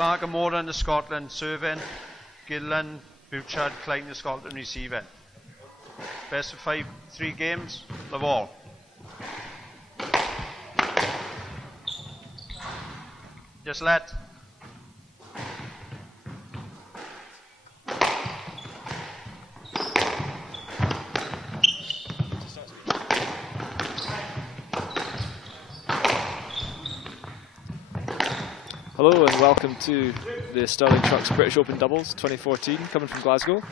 Clark and Moran to Scotland serving, Gillan, Bouchard, Klein to Scotland receiving. Best of 5, 3 games, the ball. Just let. Hello and welcome to the Sterling Trucks British Open Doubles 2014, coming from Glasgow.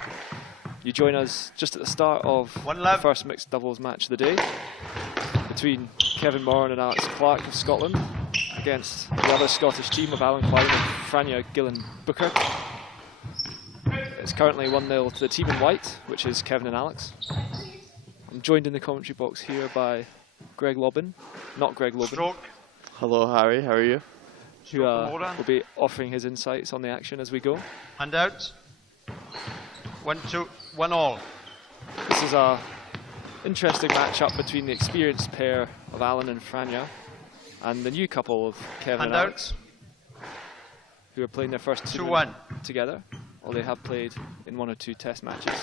You join us just at the start of the first mixed doubles match of the day between Kevin Moran and Alex Clark of Scotland against the other Scottish team of Alan Klein and Franja Gillan Booker. It's currently 1-0 to the team in white, which is Kevin and Alex. I'm joined in the commentary box here by Greg Lobban, not Greg Lobban. Stroke. Hello Harry, how are you? Who will be offering his insights on the action as we go. Hand out. 1-2, 1-all. This is a interesting matchup between the experienced pair of Alan and Franja and the new couple of Kevin and Alex, who are playing their first tournament together, or they have played in 1 or 2 test matches.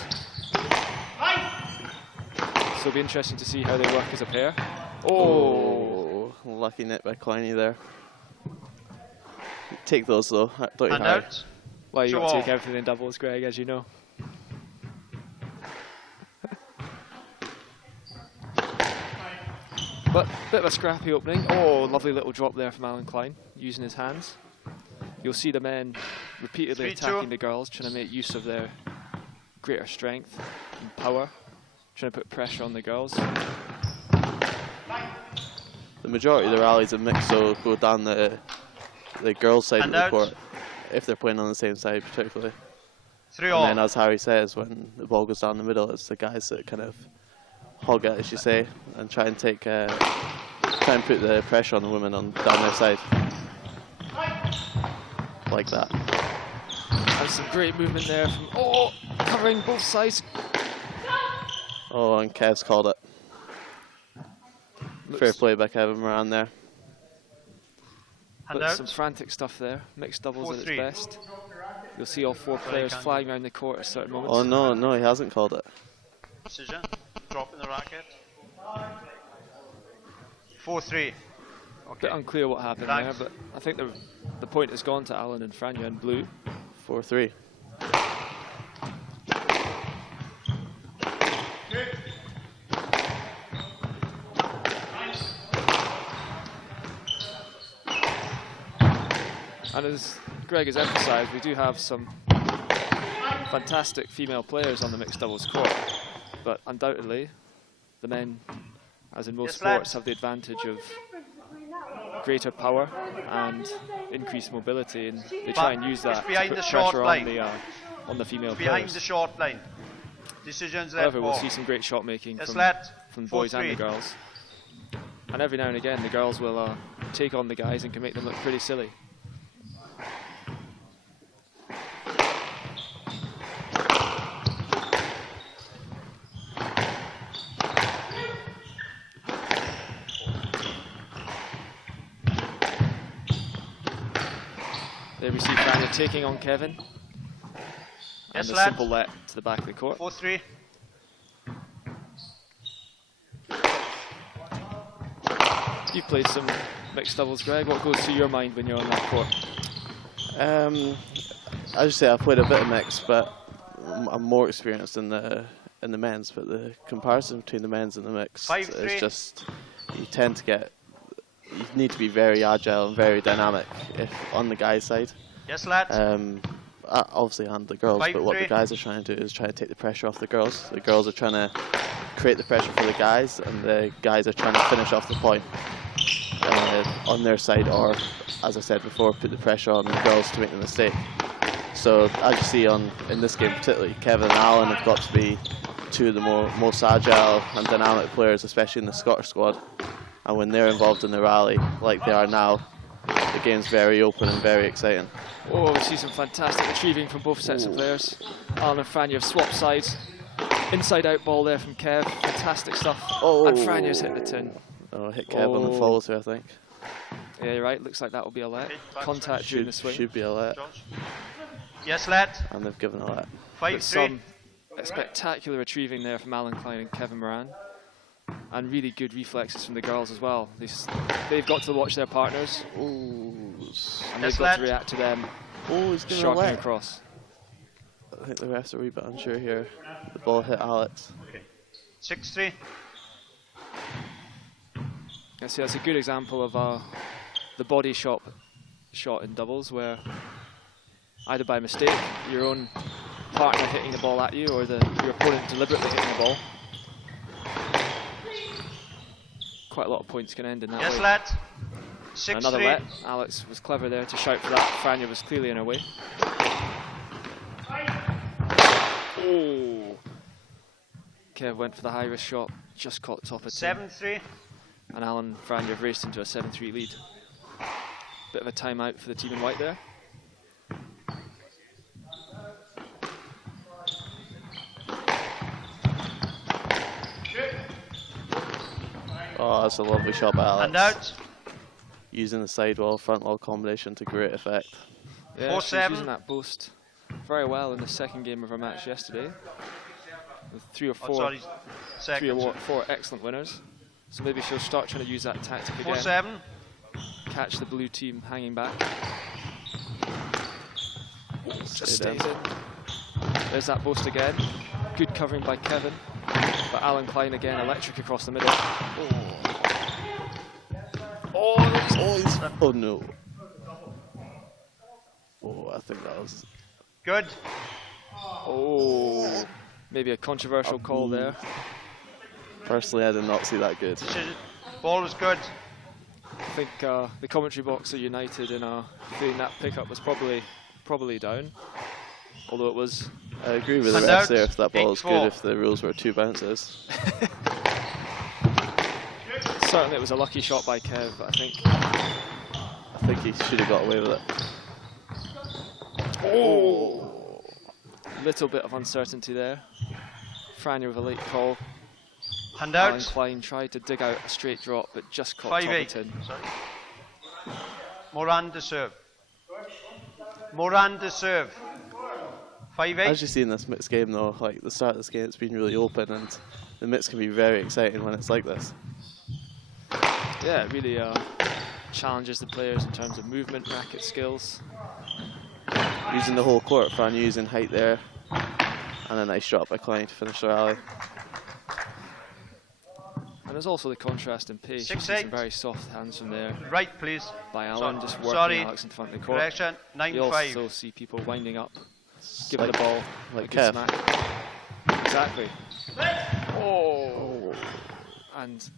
So it'll be interesting to see how they work as a pair. Oh, lucky net by Kleiny there. Take those though, don't you, Harry? Well, you got to take everything in doubles, Greg, as you know. But a bit of a scrappy opening. Oh, lovely little drop there from Alan Klein, using his hands. You'll see the men repeatedly attacking the girls, trying to make use of their greater strength and power, trying to put pressure on the girls. The majority of the rallies in mixed so go down the girls' side of the court, if they're playing on the same side particularly. 3-all. And then, as Harry says, when the ball goes down the middle, it's the guys that kind of hog it, as you say, and try and put the pressure on the women on down their side, like that. And some great movement there from covering both sides. Oh, and Kev's called it. Fair play by Kevin Moran there. But some frantic stuff there. Mixed doubles at its best. You'll see all 4 players flying around the court at certain moments. Oh no, he hasn't called it. Decision. Dropping the racket. 4-3. A bit unclear what happened there, but I think the point has gone to Alan and Franja in blue. 4-3. And as Greg has emphasised, we do have some fantastic female players on the mixed doubles court, but undoubtedly the men, as in most sports, have the advantage of greater power and increased mobility, and they try and use that to put pressure on the female behind players. The short line. Decisions left. However, we'll see some great shot making from boys and the girls, and every now and again the girls will take on the guys and can make them look pretty silly. There we see Franja taking on Kevin. And a simple let to the back of the court. 4-3. You've played some mixed doubles, Greg. What goes through your mind when you're on that court? I just say I've played a bit of mixed, but I'm more experienced in the men's. But the comparison between the men's and the mixed is just you need to be very agile and very dynamic if on the guys' side. Yes, lads. Obviously, and the girls. But what the guys are trying to do is try to take the pressure off the girls. The girls are trying to create the pressure for the guys, and the guys are trying to finish off the point on their side, or, as I said before, put the pressure on the girls to make the mistake. So, as you see in this game particularly, Kevin and Alan have got to be 2 of the most agile and dynamic players, especially in the Scottish squad. And when they're involved in the rally, like they are now, the game's very open and very exciting. Oh, we see some fantastic retrieving from both sets of players. Alan and Franja have swapped sides. Inside out ball there from Kev. Fantastic stuff. And Franja's hit the tin. Oh, hit Kev on the follow through, I think. Yeah, you're right. Looks like that will be a let. Contact during the swing. Should be a let. Yes, let. And they've given a let. 5-3. Some spectacular retrieving there from Alan Klein and Kevin Moran. And really good reflexes from the girls as well. They've got to watch their partners. And they've got to react to them sharpening across. I think the refs are a wee bit unsure here. The ball hit Alex. Okay. 6-3. I see that's a good example of the body shot in doubles, where either by mistake, your own partner hitting the ball at you, or your opponent deliberately hitting the ball. Quite a lot of points can end in that way. Yes, let. 6-3. Another let. Alex was clever there to shout for that. Franja was clearly in her way. Oh! Kev went for the high risk shot, just caught top of 7-3. And Alan Franja have raced into a 7-3 lead. Bit of a timeout for the team in white there. Oh, that's a lovely shot by Alex. And out. Using the sidewall, front wall combination to great effect. Yeah, she was using that boost very well in the second game of her match yesterday. With three or four excellent winners. So maybe she'll start trying to use that tactic again. 4-7. Catch the blue team hanging back. Just stays in. There's that boost again. Good covering by Kevin. But Alan Klein again, electric across the middle. Oh no. Oh, I think that was good. Oh, maybe a controversial call there. Personally, I did not see that good. Ball was good. I think the commentary box at United in feeling that pickup was probably down. Although it was. I agree with the refs there. If that ball was good, if the rules were 2 bounces. Certainly, it was a lucky shot by Kev, but I think he should have got away with it. Oh! Little bit of uncertainty there. Franja with a late call. Alan Klein tried to dig out a straight drop, but just caught top of tin. Moran to serve. Moran to serve. 5-8. As you see in this mixed game though, like the start of this game, it's been really open, and the mix can be very exciting when it's like this. Yeah, it really challenges the players in terms of movement, racket skills. Using the whole court, Fran using height there, and a nice shot by Klein to finish the rally. And there's also the contrast in pace. 6-8. Some very soft hands from there. Right, please. By Alan, just working Alex in front of the court. Correction. 9-5. You also see people winding up, giving the ball like a good smack. Exactly. Oh. And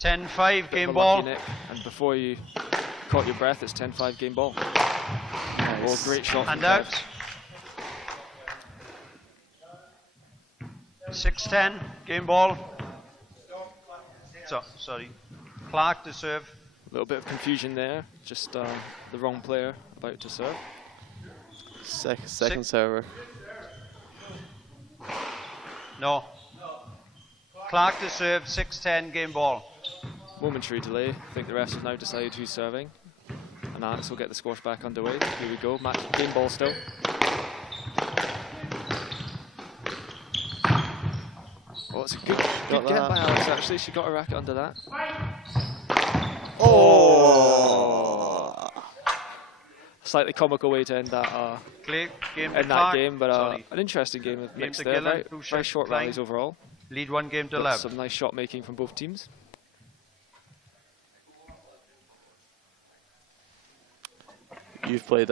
10-5 game ball. Nick. And before you caught your breath, it's 10-5 game ball. Nice. Oh, great shot. And out. 6-10 game ball. Sorry. Clark to serve. A little bit of confusion there. Just the wrong player about to serve. Second server. No. Clark to serve. 6-10 game ball. Momentary delay. I think the refs have now decided who's serving. And Alex will get the squash back underway. Here we go. Game ball still. Oh, it's a good get by Alex, actually. She got a racket under that. Oh! Slightly comical way to end that game, but an interesting game of mixed there. Very short rallies overall. Lead 1 game to love. Some nice shot making from both teams. You've played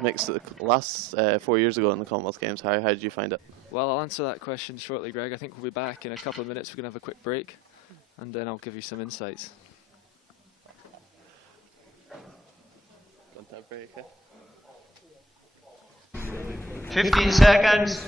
mixed the last 4 years ago in the Commonwealth Games. How did you find it? Well, I'll answer that question shortly, Greg. I think we'll be back in a couple of minutes. We're going to have a quick break, and then I'll give you some insights. Want to have a break, eh? 15 seconds.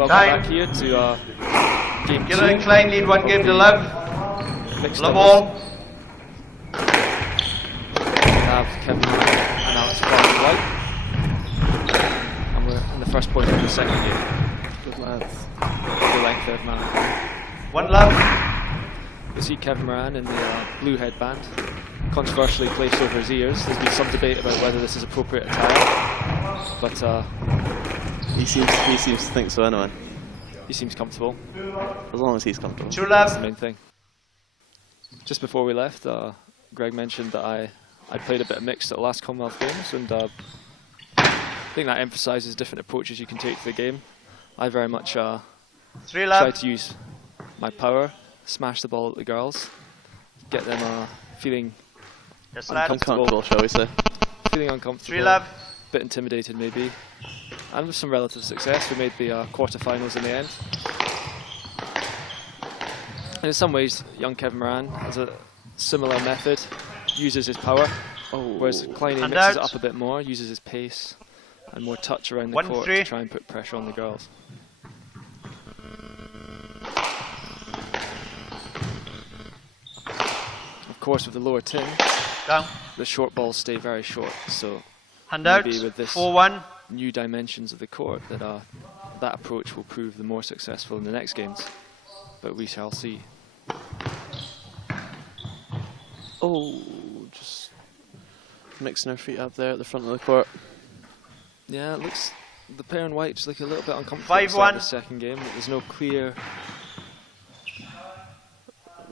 welcome back here to game 2. Gillen and Klein lead 1 game to love. Mixed Love doubles. all. We have Kevin and Alex black and white. And we're in the first point of the second game. Good lads. The length of man. 1 love. You see Kevin Moran in the blue headband, controversially placed over his ears. There's been some debate about whether this is appropriate attire, but he seems to think so anyway. he seems comfortable. As long as he's comfortable. 2 That's the love. main thing. Just before we left, Greg mentioned that I played a bit of mixed at the last Commonwealth Games, and I think that emphasises different approaches you can take to the game. I very much 3 try love. to use my power, smash the ball at the girls, get them feeling Yes, lad. Uncomfortable, shall we say. feeling uncomfortable, 3 love. a bit intimidated maybe, and with some relative success. We made the quarterfinals in the end. And in some ways, young Kevin Moran has a similar method, uses his power, whereas Kleine And mixes it out. up a bit more, uses his pace and more touch around the 1-3. court to try and put pressure on the girls. Of course, with the lower tin, Down. the short balls stay very short, so Hand out. maybe with this 4-1. new dimensions of the court that that approach will prove the more successful in the next games, but we shall see. Oh, just mixing her feet up there at the front of the court. Yeah, it looks, the pair in white just look a little bit uncomfortable at the 5-1. start of the second game. There's no clear.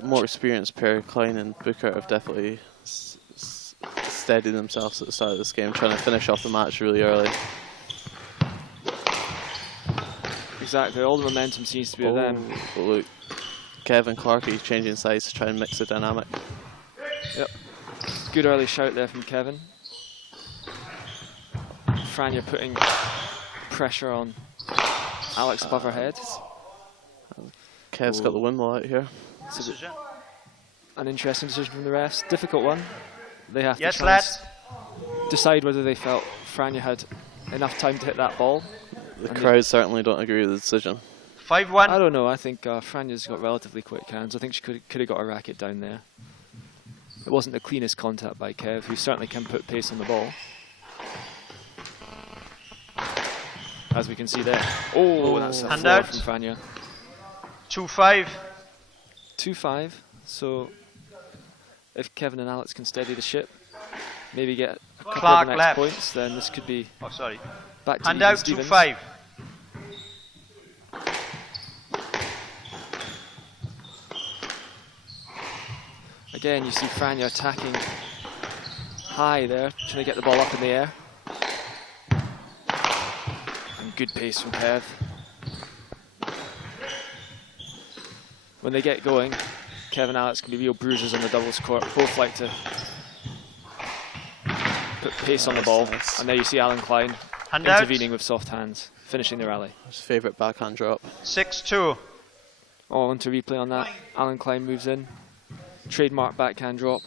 More experienced pair, Klein and Booker, have definitely steadied themselves at the start of this game, trying to finish off the match really early. Exactly, all the momentum seems to be with them. But look, Kevin Clarkey changing sides to try and mix the dynamic. Yep. Good early shout there from Kevin. Franja putting pressure on Alex above her head. Kev's got the windmill out here. Decision. An interesting decision from the refs. Difficult one. They have Yes, to try and lads. decide whether they felt Franja had enough time to hit that ball. The And crowd certainly don't agree with the decision. 5-1. I don't know, I think Franja's got relatively quick hands. I think she could have got a racket down there. It wasn't the cleanest contact by Kev, who certainly can put pace on the ball. As we can see there. Oh, that's a Hand floor out. from Franja. 2-5. 2-5, so if Kevin and Alex can steady the ship, maybe get a couple Clark of the next left. points, then this could be Oh, sorry. back to Hand even out. Stevens. 2-5. Again, you see Franja attacking high there, trying to get the ball up in the air. And good pace from Kev. When they get going, Kev and Alex can be real bruisers on the doubles court. Both like to put pace on the ball. Nice. And there you see Alan Klein Hand out. intervening with soft hands, finishing the rally. His favourite backhand drop. 6-2. Oh, onto replay on that. Alan Klein moves in. Trademark backhand drop.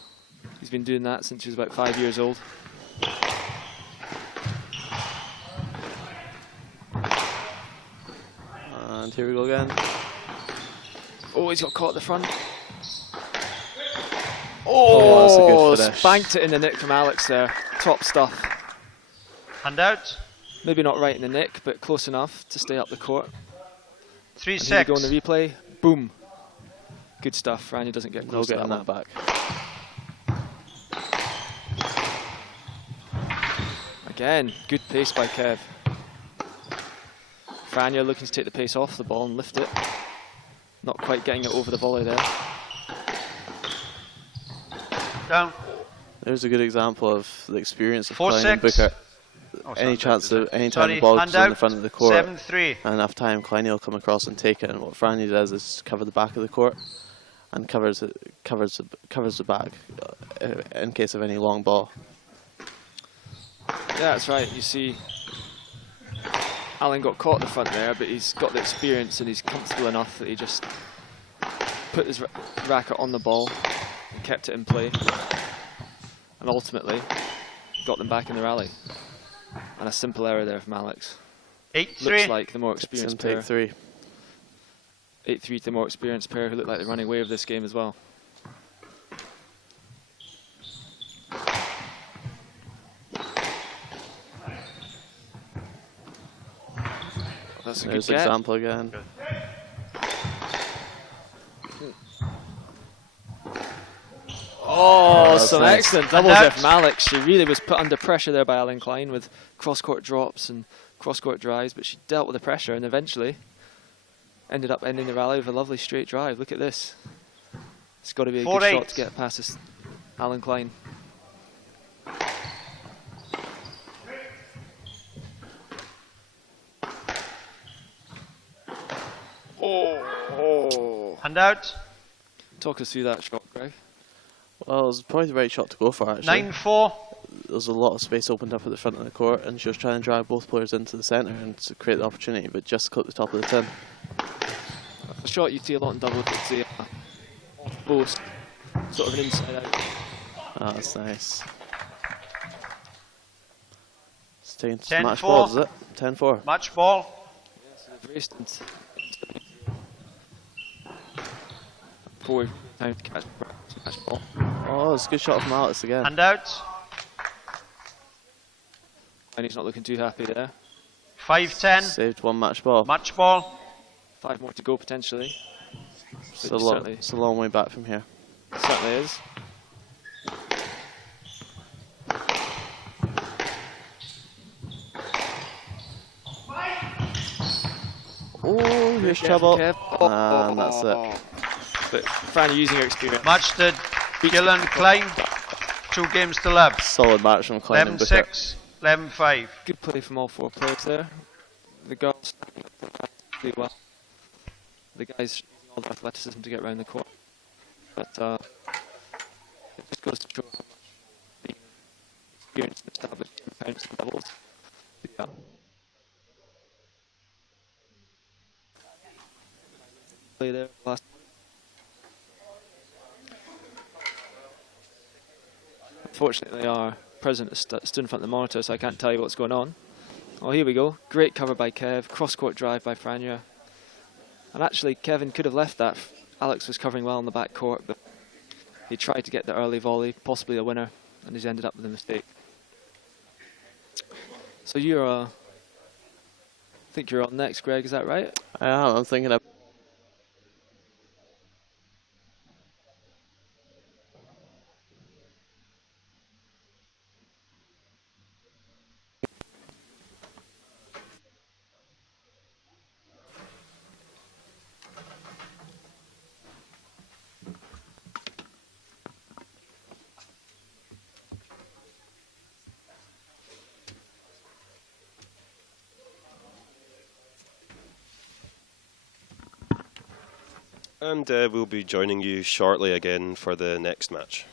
He's been doing that since he was about 5 years old. And here we go again. Oh, he's got caught at the front. Oh, that's a good finish. Spanked it in the nick from Alex there. Top stuff. Hand out. Maybe not right in the nick, but close enough to stay up the court. 3-6. And here we go in the replay. Boom. Good stuff. Randy doesn't get No close to getting that that one. back. Again, good pace by Kev. Franja looking to take the pace off the ball and lift it. Not quite getting it over the volley there. Down. There's a good example of the experience of 4-6. Klein and Booker. Oh, Any sorry, chance of any time sorry, the ball hand goes in the out. front of the court, 7-3. and enough time, Klein will come across and take it. And what Franny does is cover the back of the court and covers the back in case of any long ball. Yeah, that's right. You see, Alan got caught in the front there, but he's got the experience and he's comfortable enough that he just put his racket on the ball and kept it in play, and ultimately got them back in the rally. And a simple error there from Alex. looks like the more experienced pair. 8-3. 8-3 to the more experienced pair who look like they're running away with this game as well. That's a good example again. Oh, some nice. excellent doubles there from Alex. She really was put under pressure there by Alan Klein with cross-court drops and cross-court drives, but she dealt with the pressure and eventually ended up ending the rally with a lovely straight drive. Look at this. It's got to be a good shot to get past this Alan Klein. Oh. Hand out. Talk us through that shot, Greg. Well, it was probably the right shot to go for, actually. 9-4. There was a lot of space opened up at the front of the court, and she was trying to drive both players into the centre and to create the opportunity, but just clipped the top of the tin. A shot you see a lot in double, it's the post, sort of an inside out. Oh, that's nice. It's taking 10-4. match ball, is it? 10-4. Match ball. Yes, they've raced into 4 time to catch match ball. Oh, it's a good shot from Alex again. Hand out. And he's not looking too happy there. 5-10. Saved one match ball. Match ball. 5 more to go potentially. It's a long way back from here. It certainly is. Oh, here's trouble. And that's it. But Fran using her experience. Match to Gillen Klein. 2 games to love. Solid match from Klein and Booker. 11-6, 11-5. Good play from all 4 players there. The girls really well. The guys using all the athleticism to get around the court. But it just goes to show how much the experience and established pounds and doubles. Yeah. Play there last. Unfortunately, our president is stood in front of the monitor, so I can't tell you what's going on. Oh, here we go. Great cover by Kev. Cross-court drive by Franja. And actually, Kevin could have left that. Alex was covering well on the back court, but he tried to get the early volley, possibly a winner, and he's ended up with a mistake. So you're, I think you're on next, Greg. Is that right? I am. I'm thinking of. And we'll be joining you shortly again for the next match.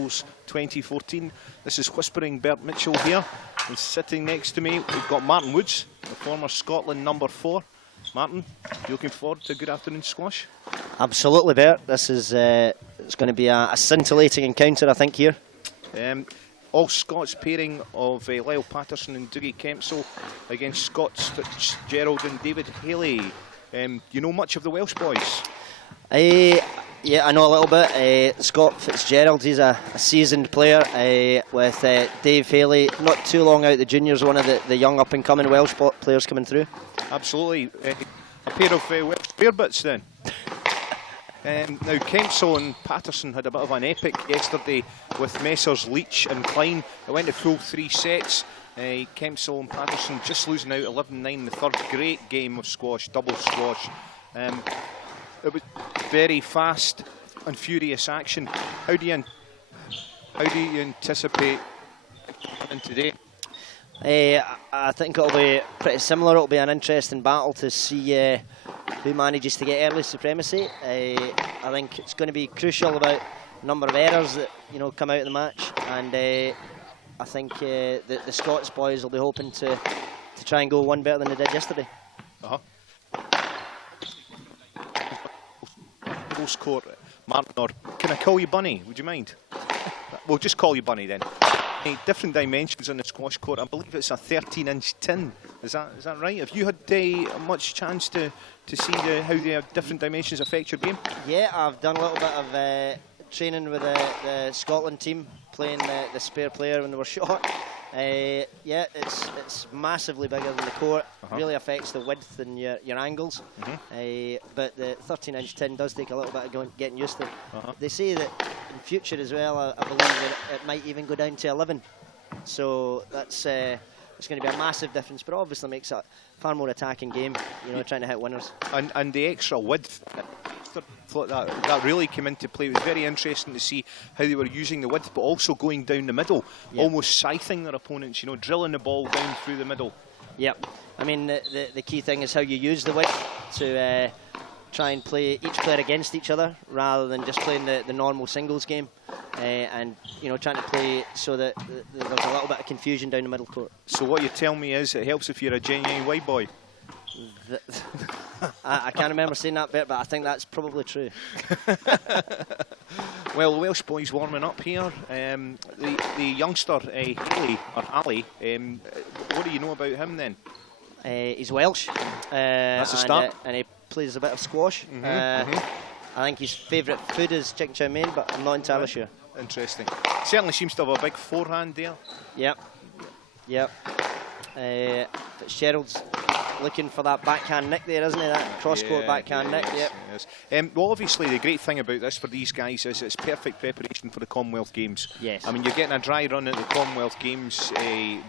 2014. This is Whispering Bert Mitchell here, and sitting next to me we've got Martin Woods, the former Scotland number 4. Martin, you looking forward to a good afternoon squash? Absolutely, Bert. This is it's going to be a scintillating encounter, I think, here. All Scots pairing of Lyle Patterson and Dougie Kempsell against Scots Fitzgerald and David Haley. You know much of the Welsh boys? Yeah, I know a little bit. Scott Fitzgerald, he's a seasoned player with Dave Haley, not too long out the juniors, one of the young up-and-coming Welsh players coming through. Absolutely. A pair of Welsh rarebits then. Now Kempsell and Patterson had a bit of an epic yesterday with Messrs Leach and Klein. It went to full 3 sets. Kempsell and Patterson just losing out 11-9 in the third. Great game of squash, double squash. It was very fast and furious action. How do you anticipate in today? I think it'll be pretty similar. It'll be an interesting battle to see who manages to get early supremacy. I think it's going to be crucial about the number of errors that come out of the match, and I think the Scots boys will be hoping to try and go one better than they did yesterday. Court, Martin, or can I call you Bunny? Would you mind? We'll just call you Bunny then. Different dimensions on the squash court. I believe it's a 13-inch tin. Is that right? Have you had much chance to see how the different dimensions affect your game? Yeah, I've done a little bit of training with the Scotland team, playing the spare player when they were short. Yeah, it's massively bigger than the court. Really affects the width and your angles. But the 13-inch tin does take a little bit of getting used to. They say that in future as well, I believe that it might even go down to 11. So that's it's going to be a massive difference, but obviously makes it a far more attacking game. Trying to hit winners. And the extra width. That really came into play. It was very interesting to see how they were using the width, but also going down the middle, almost scything their opponents. Drilling the ball down through the middle. Yep. I mean, the key thing is how you use the width to try and play each player against each other, rather than just playing the normal singles game, and trying to play so that there's a little bit of confusion down the middle court. So what you're telling me is it helps if you're a genuine white boy. I can't remember saying that bit, but I think that's probably true. Well, the Welsh boys warming up here. The youngster, Haley, or Ali, what do you know about him then? He's Welsh. That's a start. And he plays a bit of squash. I think his favourite food is chicken chow mein, but I'm not entirely sure. Interesting. Certainly seems to have a big forehand there. Yep. Fitzgerald's looking for that backhand nick there, isn't he? That cross-court backhand nick. Yes. Well, obviously, the great thing about this for these guys is it's perfect preparation for the Commonwealth Games. Yes. I mean, you're getting a dry run at the Commonwealth Games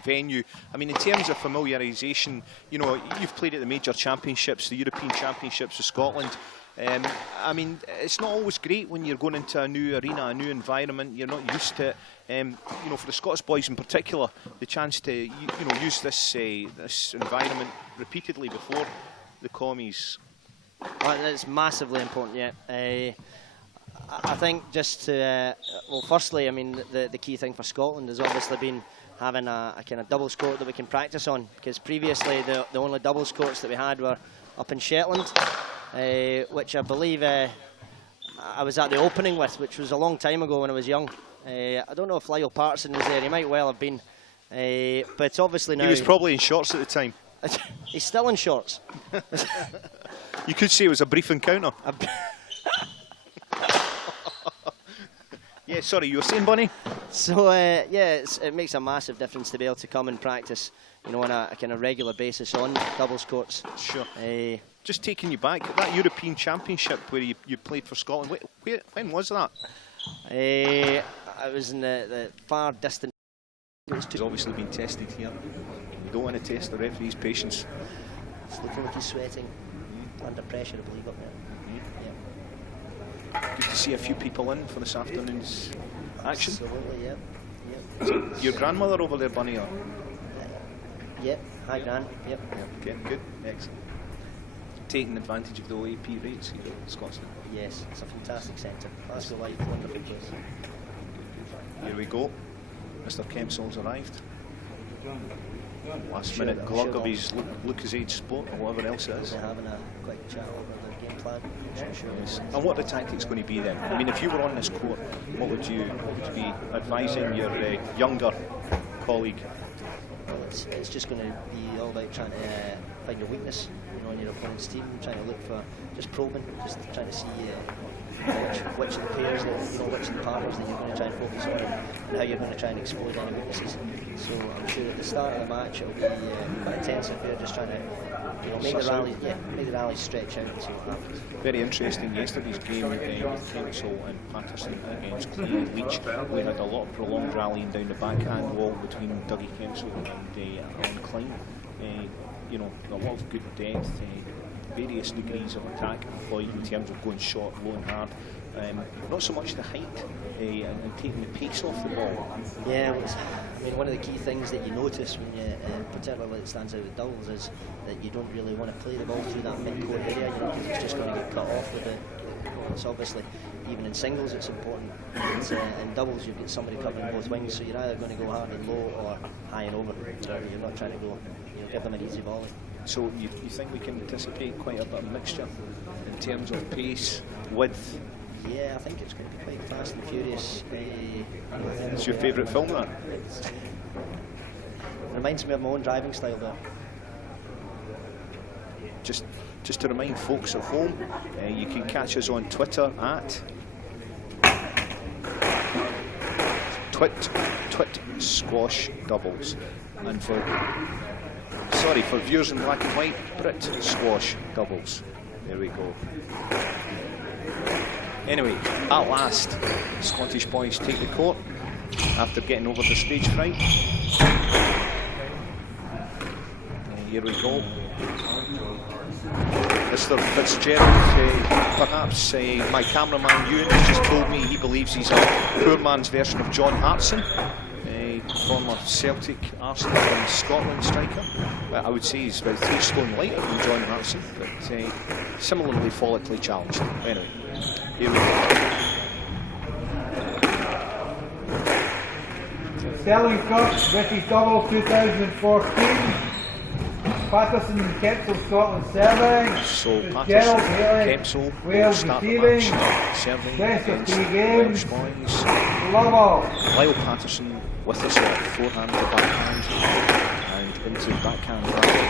venue. I mean, in terms of familiarisation, you've played at the major championships, the European Championships of Scotland. I mean, it's not always great when you're going into a new arena, a new environment. You're not used to it. For the Scots boys in particular, the chance to use this environment repeatedly before the commies. That's massively important. I think just to firstly, I mean, the key thing for Scotland has obviously been having a kind of doubles court that we can practice on, because previously the only doubles courts that we had were up in Shetland, which I believe I was at the opening with, which was a long time ago when I was young. I don't know if Lyle Patterson was there. He might well have been, but obviously now he was probably in shorts at the time. He's still in shorts. You could say it was a brief encounter. Yeah, sorry, you were saying, Bunny? So it makes a massive difference to be able to come and practice, on a kind of regular basis on doubles courts. Sure. Just taking you back, that European Championship where you played for Scotland, when was that? I was in the far distant. It's obviously been tested here. You don't want to test the referee's patience. It's looking like he's sweating. Under pressure, I believe, up there. Good to see a few people in for this afternoon's action. Absolutely, yeah. Is it your grandmother over there, Bunny? Or? Yep. Hi, Gran. Yep. Okay, good. Excellent. Taking advantage of the OAP rates here in Scotstoun. Yes, it's a fantastic centre. Glasgow Life, wonderful place. There we go. Mr. Kempsall's arrived. Last minute glug of his Lucasade Sport or whatever else it is. They're having a quick chat over their game plan. Yes. And what are the tactics going to be then? I mean, if you were on this court, what would you be advising your younger colleague? Well, it's just going to be all about trying to find a weakness, you know, in your opponent's team, trying to look for just probing, just trying to see which of the pairs, which of the partners that you're going to try and focus on, and how you're going to try and exploit any weaknesses. So I'm sure at the start of the match it'll be quite intense if you're just trying to make the rallies stretch out and see what happens. Very interesting yesterday's game with Kempsall and Patterson against Clay and Leach. We had a lot of prolonged rallying down the backhand wall between Dougie Kempsall and Alan Klein. A lot of good depth, various degrees of attack employed in terms of going short, low and hard. Not so much the height and taking the pace off the ball. Yeah, one of the key things that you notice when you, particularly it stands out with doubles, is that you don't really want to play the ball through that mid-court area, because it's just going to get cut off with it. It's obviously, even in singles it's important. In doubles you've got somebody covering both wings, so you're either going to go hard and low or high and over. You're not trying to go, give them an easy volley. So you think we can anticipate quite a bit of mixture in terms of pace, width? Yeah, I think it's going to be quite fast and furious. It's your favourite film, that? It reminds me of my own driving style there. Just to remind folks at home, you can catch us on Twitter at Twit Squash Doubles, and for viewers in black and white, Brit Squash Doubles. There we go. Anyway, at last, Scottish boys take the court after getting over the stage fright. Here we go. Mr. Fitzgerald, perhaps my cameraman Ewan has just told me he believes he's a poor man's version of John Hartson, a former Celtic, Arsenal and Scotland striker. I would say he's about 3 stone lighter than John Hartson, but similarly follically challenged. Anyway, here we go. Sterling Kirk, British Doubles 2014. Patterson and Kempsall, Scotland serving. So Patterson, Kempsall will start the match, serving against the Welsh boys. Lyle Patterson with us at forehand to backhand and into backhand rally.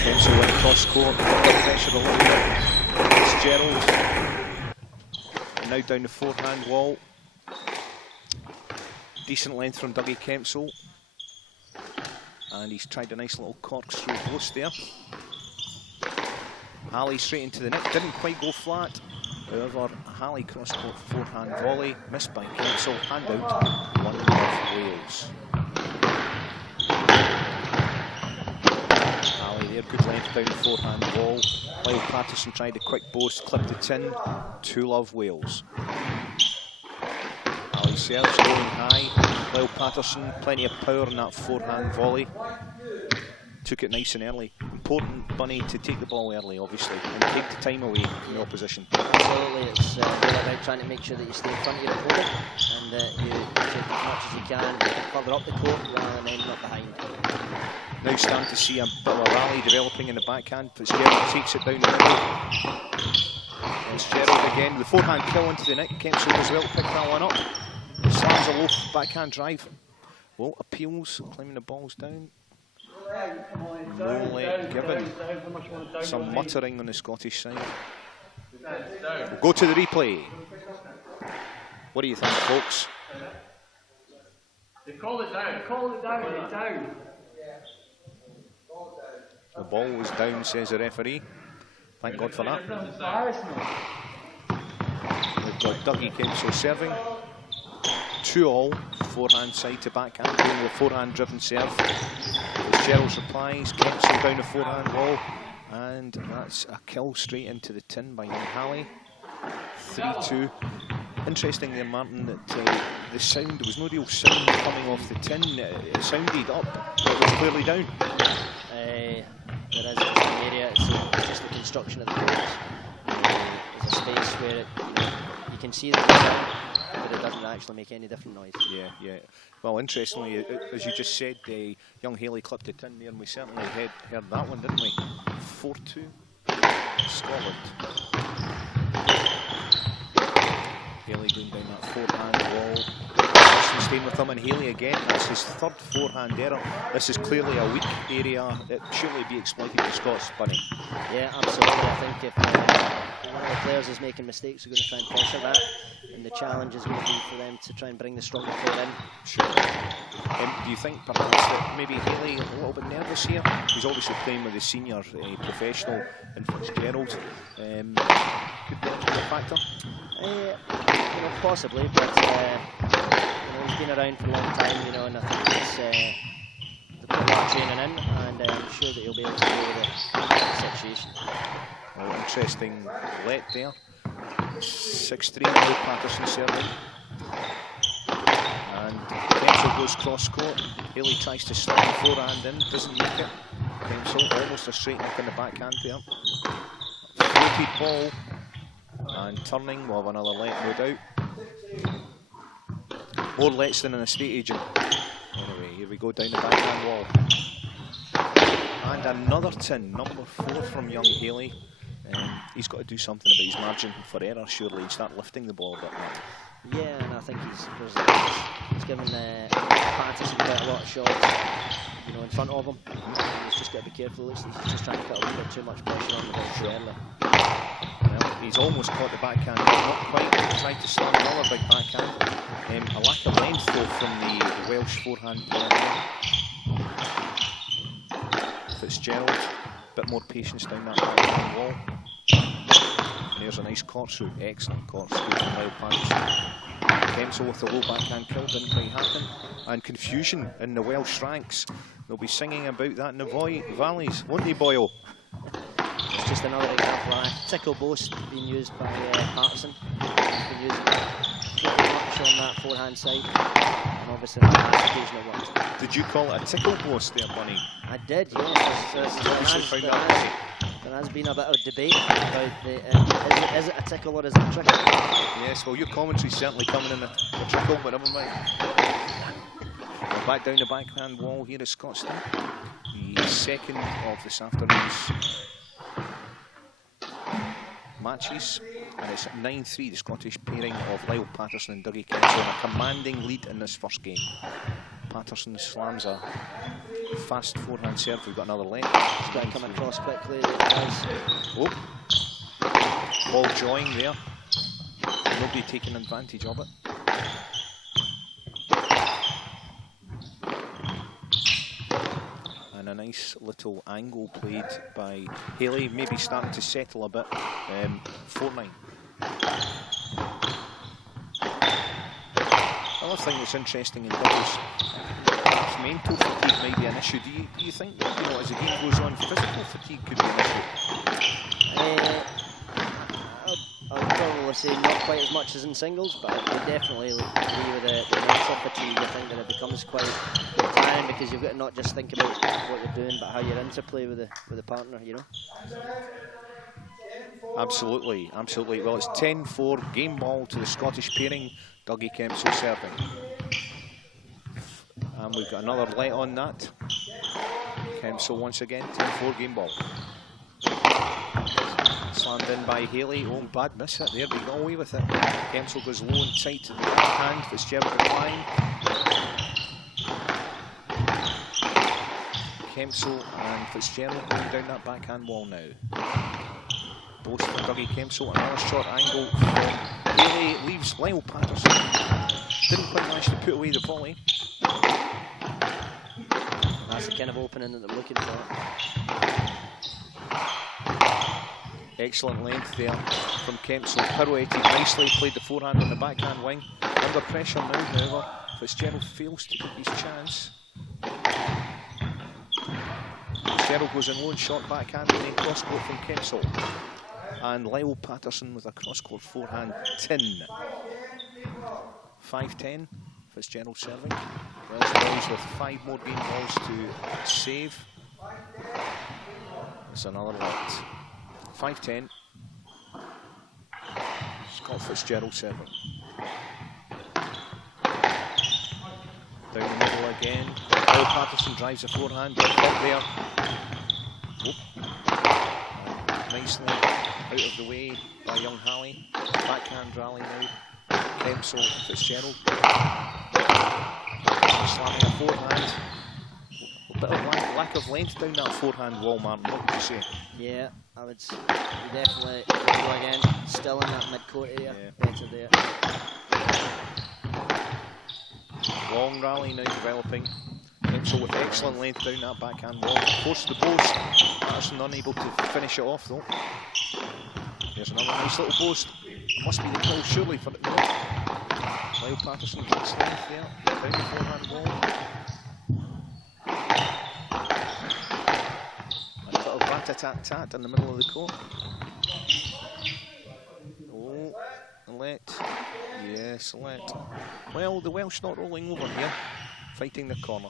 Kempsall went across court, put pressure a little bit. Fitzgerald now down the forehand wall. Decent length from Dougie Kempsall. And he's tried a nice little corkscrew post there. Halley straight into the net, didn't quite go flat. However, Halley cross-court forehand volley, missed by Kempsall, hand out, 1 of Wales. Halley there, good length down the forehand wall. Lyle Patterson tried a quick boast, clipped the tin, 2-love Wales. Halley serves, going high. Lyle Patterson, plenty of power in that forehand volley. Took it nice and early. Important, Bunny, to take the ball early, obviously, and take the time away from the opposition. Absolutely, it's all about trying to make sure that you stay in front of your opponent and that you take as much as you can further up the court rather than ending up behind. Now starting to see a bit of a rally developing in the backhand. Fitzgerald takes it down the middle. Fitzgerald again, the forehand kill into the net. Kempsall as well, pick that one up. Slams a low backhand drive. Well, appeals, claiming the ball's down. No leg given. Some muttering on the Scottish side. We'll go to the replay. What do you think, folks? They call it down. Call it down. It's down. The ball was down, says the referee. Thank God for that. We've got Dougie Kempsall serving. 2-all, forehand side to backhand, doing the forehand driven serve. Fitzgerald's replies, Kempsall down the forehand wall, and that's a kill straight into the tin by Young Halley. 3-2. Interesting there, Martin, that the sound, there was no real sound coming off the tin. It sounded up, but it was clearly down. There is an area, it's just the construction of the courts. There's a space where you can see the sound, but it doesn't actually make any different noise. Yeah. Well, interestingly, as you just said, young Haley clipped it in there, and we certainly heard that one, didn't we? 4-2, Scotland. Haley going down that forehand wall. Staying with him, and Haley again, that's his third forehand error. This is clearly a weak area that surely be exploited by Scots, Bunny. Yeah, absolutely. I think if one of the players is making mistakes, we're going to try and pressure that, and the challenge is going to be for them to try and bring the stronger player in. Sure. Do you think perhaps that maybe Haley a little bit nervous here? He's obviously playing with the senior professional in Fitzgerald. Could be a factor? Possibly, but he's been around for a long time, and I think it's the put a lot of training in, and I'm sure that he'll be able to deal with the situation. Well, interesting let there. 6-3 now, Patterson serving. And Kensal goes cross court. Haley tries to slip the forehand in, doesn't make it. Kensal almost a straight knock in the backhand there. Floated ball. And turning, we'll have another let, no doubt. More lets than an estate agent. Anyway, here we go down the backhand wall. And another tin, number 4 from young Haley. He's got to do something about his margin for error, surely, and start lifting the ball a bit more. Yeah, and I think he's given Patterson quite a lot of shots, in front of him. He's just got to be careful. He's just trying to put a little bit too much pressure on the ball too early. Well, he's almost caught the backhand, not quite. He tried to slam another big backhand. A lack of length, though, from the Welsh forehand player. Fitzgerald, a bit more patience down that backhand wall. And there's a nice corkscrew, excellent corkscrew from Lyle Patterson. Kensal with the low backhand kill, didn't quite happen. And confusion in the Welsh ranks. They'll be singing about that in the valleys, won't they, Boyle? It's just another example of a tickle boast being used by Patterson. He's been using it much on that forehand side, and obviously on that occasion it worked. Did you call it a tickle boast there, Bunny? I did, yes. There has been a bit of debate about is it a tickle or is it a trickle? Yes, well, your commentary's certainly coming in a trickle, but never mind. We're back down the backhand wall here at Scotstoun. The second of this afternoon's matches, and it's 9-3, the Scottish pairing of Lyle Patterson and Dougie Kensal, a commanding lead in this first game. Patterson slams a fast forehand serve. We've got another leg. He's got to come across quickly. Oh, ball drawing there. Nobody taking advantage of it. And a nice little angle played by Haley, maybe starting to settle a bit. 4-9. Another thing that's interesting in doubles, perhaps mental fatigue might be an issue. Do you think that, as the game goes on, physical fatigue could be an issue? I'd probably say not quite as much as in singles, but I definitely agree with the mental fatigue. I think that it becomes quite tiring because you've got to not just think about what you're doing, but how you interplay with the partner, Absolutely, absolutely. Well, it's 10-4, game ball to the Scottish pairing. Dougie Kensal serving. And we've got another let on that. Kensal once again, 10-4 game ball. Slammed in by Haley. Oh, bad miss it. There we go, away with it. Kensal goes low and tight to the backhand. Fitzgerald replying. Kensal and Fitzgerald going down that backhand wall now. Both for Dougie Kensal. Another short angle from Haley. Leaves Lyle Patterson. Didn't quite manage to put away the volley. That's the kind of opening that they're looking for. Excellent length there from Kensal. Pirouetted nicely, played the forehand on the backhand wing. Under pressure now, however. Fitzgerald fails to take his chance. Fitzgerald goes in low and short backhand and then cross court from Kensal. And Lyle Patterson with a cross court forehand tin. 5-10, Fitzgerald serving. Welsh boys with 5 more game balls to save. It's another let. 5-10. Scott Fitzgerald serving. Down the middle again. Kyle Patterson drives a forehand. Up there. Nicely out of the way by young Halley. Backhand rally now. Kempsell, Fitzgerald. Slamming a forehand. A bit of lack of length down that forehand wall, Martin. What would you say? Yeah, I would definitely go again. Still in that mid-court area. Yeah. Better there. Long rally now developing. Kempsell with excellent length down that backhand wall. Forced the post. Patterson unable to finish it off though. There's another nice little post. Must be the goal surely for it. Lyle Patterson gets length there. Down the forehand wall. And a bit of rat-a-tat-tat in the middle of the court. Oh, let. Yes, let. Well, the Welsh not rolling over here. Fighting the corner.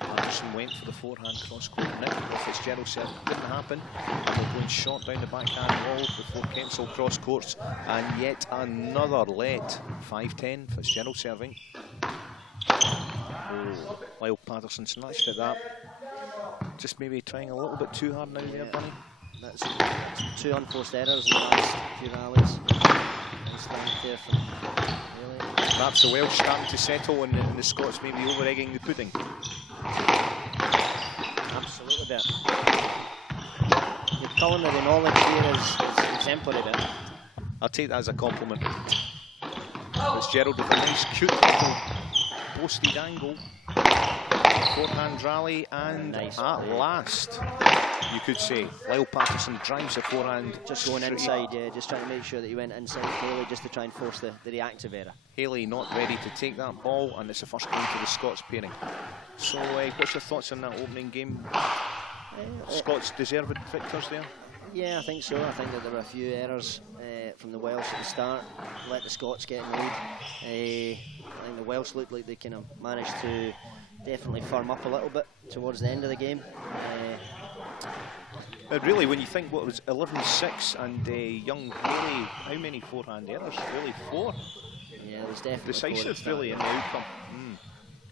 Anderson went for the forehand cross-court nick. Fitzgerald said it didn't happen. And they're going short down the backhand wall before Kempsell cross-courts. And yet another let. 5-10, Fitzgerald serving. Oh, Lyle Patterson snatched at that. Just maybe trying a little bit too hard now there, Bunny. That's 2 unforced errors in the last few rallies. Nice length there from Haley. Perhaps the Welsh starting to settle and the Scots maybe over-egging the pudding. Absolutely there. The culinary knowledge here is exemplary there. I'll take that as a compliment. Fitzgerald with a nice cute little posted angle. Forehand rally and nice at last, you could say, Lyle Patterson drives a forehand. Just going inside, yeah, just trying to make sure that he went inside Haley just to try and force the reactive error. Haley not ready to take that ball, and it's the first game for the Scots pairing. So what's your thoughts on that opening game? Scots deserved victors there? Yeah, I think so. I think that there were a few errors from the Welsh at the start, let the Scots get in the lead. I think the Welsh looked like they kind of managed to definitely firm up a little bit towards the end of the game. Really, when you think what was 11-6 and young Haley, how many forehand errors? Really 4? Yeah, it was definitely decisive really in the outcome.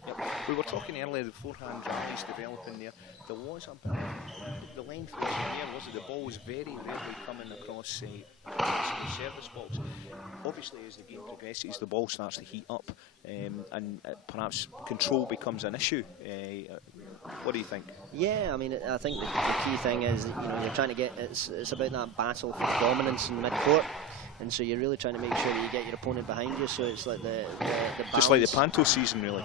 Yep. We were talking earlier, the forehand rallies developing there. There was a bit of the length wasn't there, was it? The ball was very rarely coming across the service box. Obviously, as the game progresses, the ball starts to heat up, and perhaps control becomes an issue. What do you think? Yeah, I mean, I think the key thing is, you're trying to get, it's about that battle for dominance in the mid-court. And so you're really trying to make sure that you get your opponent behind you, so it's like the balance. Just like the Panto season, really.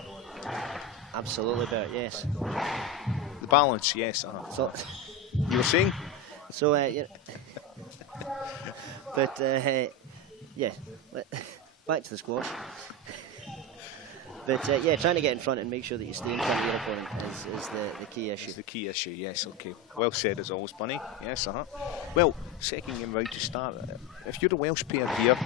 Absolutely, Bert, yes. The balance, yes. So, you were saying? So, yeah. But, yeah, back to the squash. But, yeah, trying to get in front and make sure that you stay in front of your opponent is the key issue. It's the key issue, yes, okay. Well said as always, Bunny. Yes, Well, second game round to start. If you're a Welsh pair here,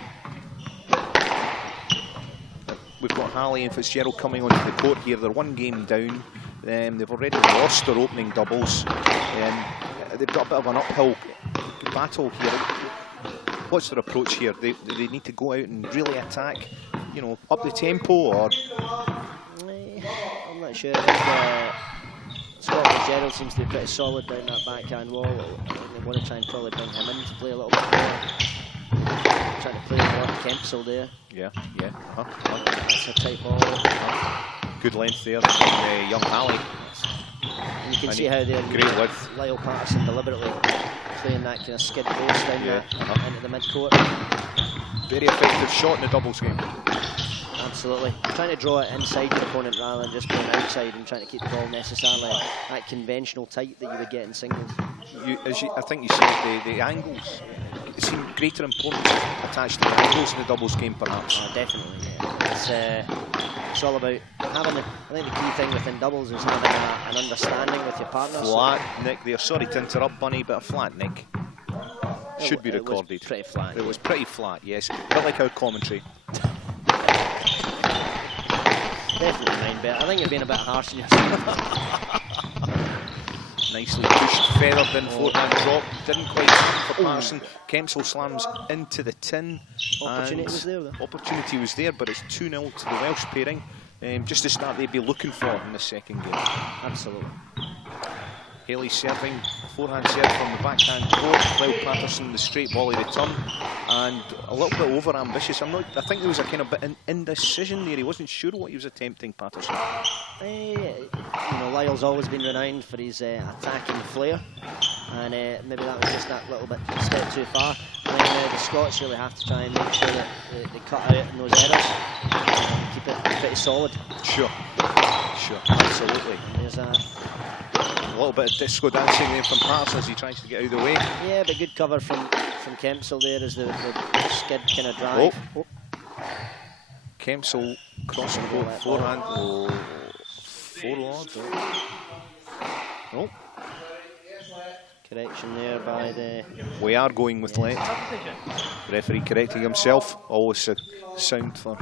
we've got Halley and Fitzgerald coming onto the court here. They're 1 game down. They've already lost their opening doubles. They've got a bit of an uphill battle here. What's their approach here? They need to go out and really attack, up the tempo, or? I'm not sure. I think Scott Fitzgerald seems to be pretty solid down that backhand wall. I think they want to try and probably bring him in to play a little bit more. Trying to play more Kempsell there. Yeah. That's a tight ball. Good length there, young Halley. And you can see how they're great width. Lyle Patterson deliberately playing that kind of skid post down into the mid-court. Very effective shot in the doubles game. Absolutely. Trying to draw it inside your opponent rather than just going outside and trying to keep the ball necessarily that conventional tight that you would get in singles. I think you said the angles. It seemed greater importance attached to the angles in the doubles game, perhaps. Definitely, yeah. It's all about having I think the key thing within doubles is having an understanding with your partner. Flat nick there. Sorry to interrupt, Bunny, but a flat nick should be recorded. It was pretty flat. It was pretty flat, yes. A bit like our commentary. Definitely mine, but I think you're being a bit harsh on yourself. Nicely pushed, feathered in, forehand drop, didn't quite for Patterson. Kempsell slams into the tin. Opportunity was there though. Opportunity was there, but it's 2-0 to the Welsh pairing. Just the start they'd be looking for in the second game. Absolutely. Haley serving, forehand serve from the backhand court. Lyle Patterson, the straight volley return, and a little bit over ambitious. I think there was a kind of bit of indecision there. He wasn't sure what he was attempting, Patterson. You know, Lyle's always been renowned for his attacking flair, and maybe that was just that little bit step too far. And then the Scots really have to try and make sure that they cut out in those errors, keep it pretty solid. Sure, absolutely. And there's a little bit of disco dancing there from Patterson as he tries to get out of the way. Yeah, but good cover from Kempsell there as the skid kind of drive. Oh. Kempsell crossing court forehand. Forward. Oh. Correction there by the... We are going with left. Referee correcting himself. Always a sound for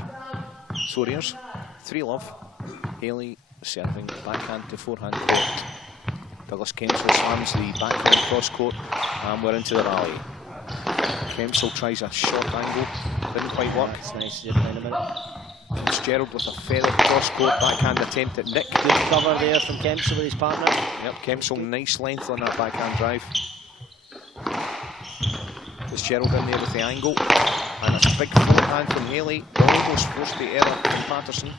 sore ears. 3-love. Haley serving backhand to forehand court. Douglas Kempsell slams the backhand cross court, and we're into the rally. Kempsell tries a short angle, didn't quite work. That's nice, you're playing a minute. Fitzgerald with a feathered cross court backhand attempt at Nick. Good cover there from Kempsell with his partner. Yep, Kempsell, nice length on that backhand drive. Fitzgerald in there with the angle, and a big forehand from Haley. Almost forced the error from Patterson.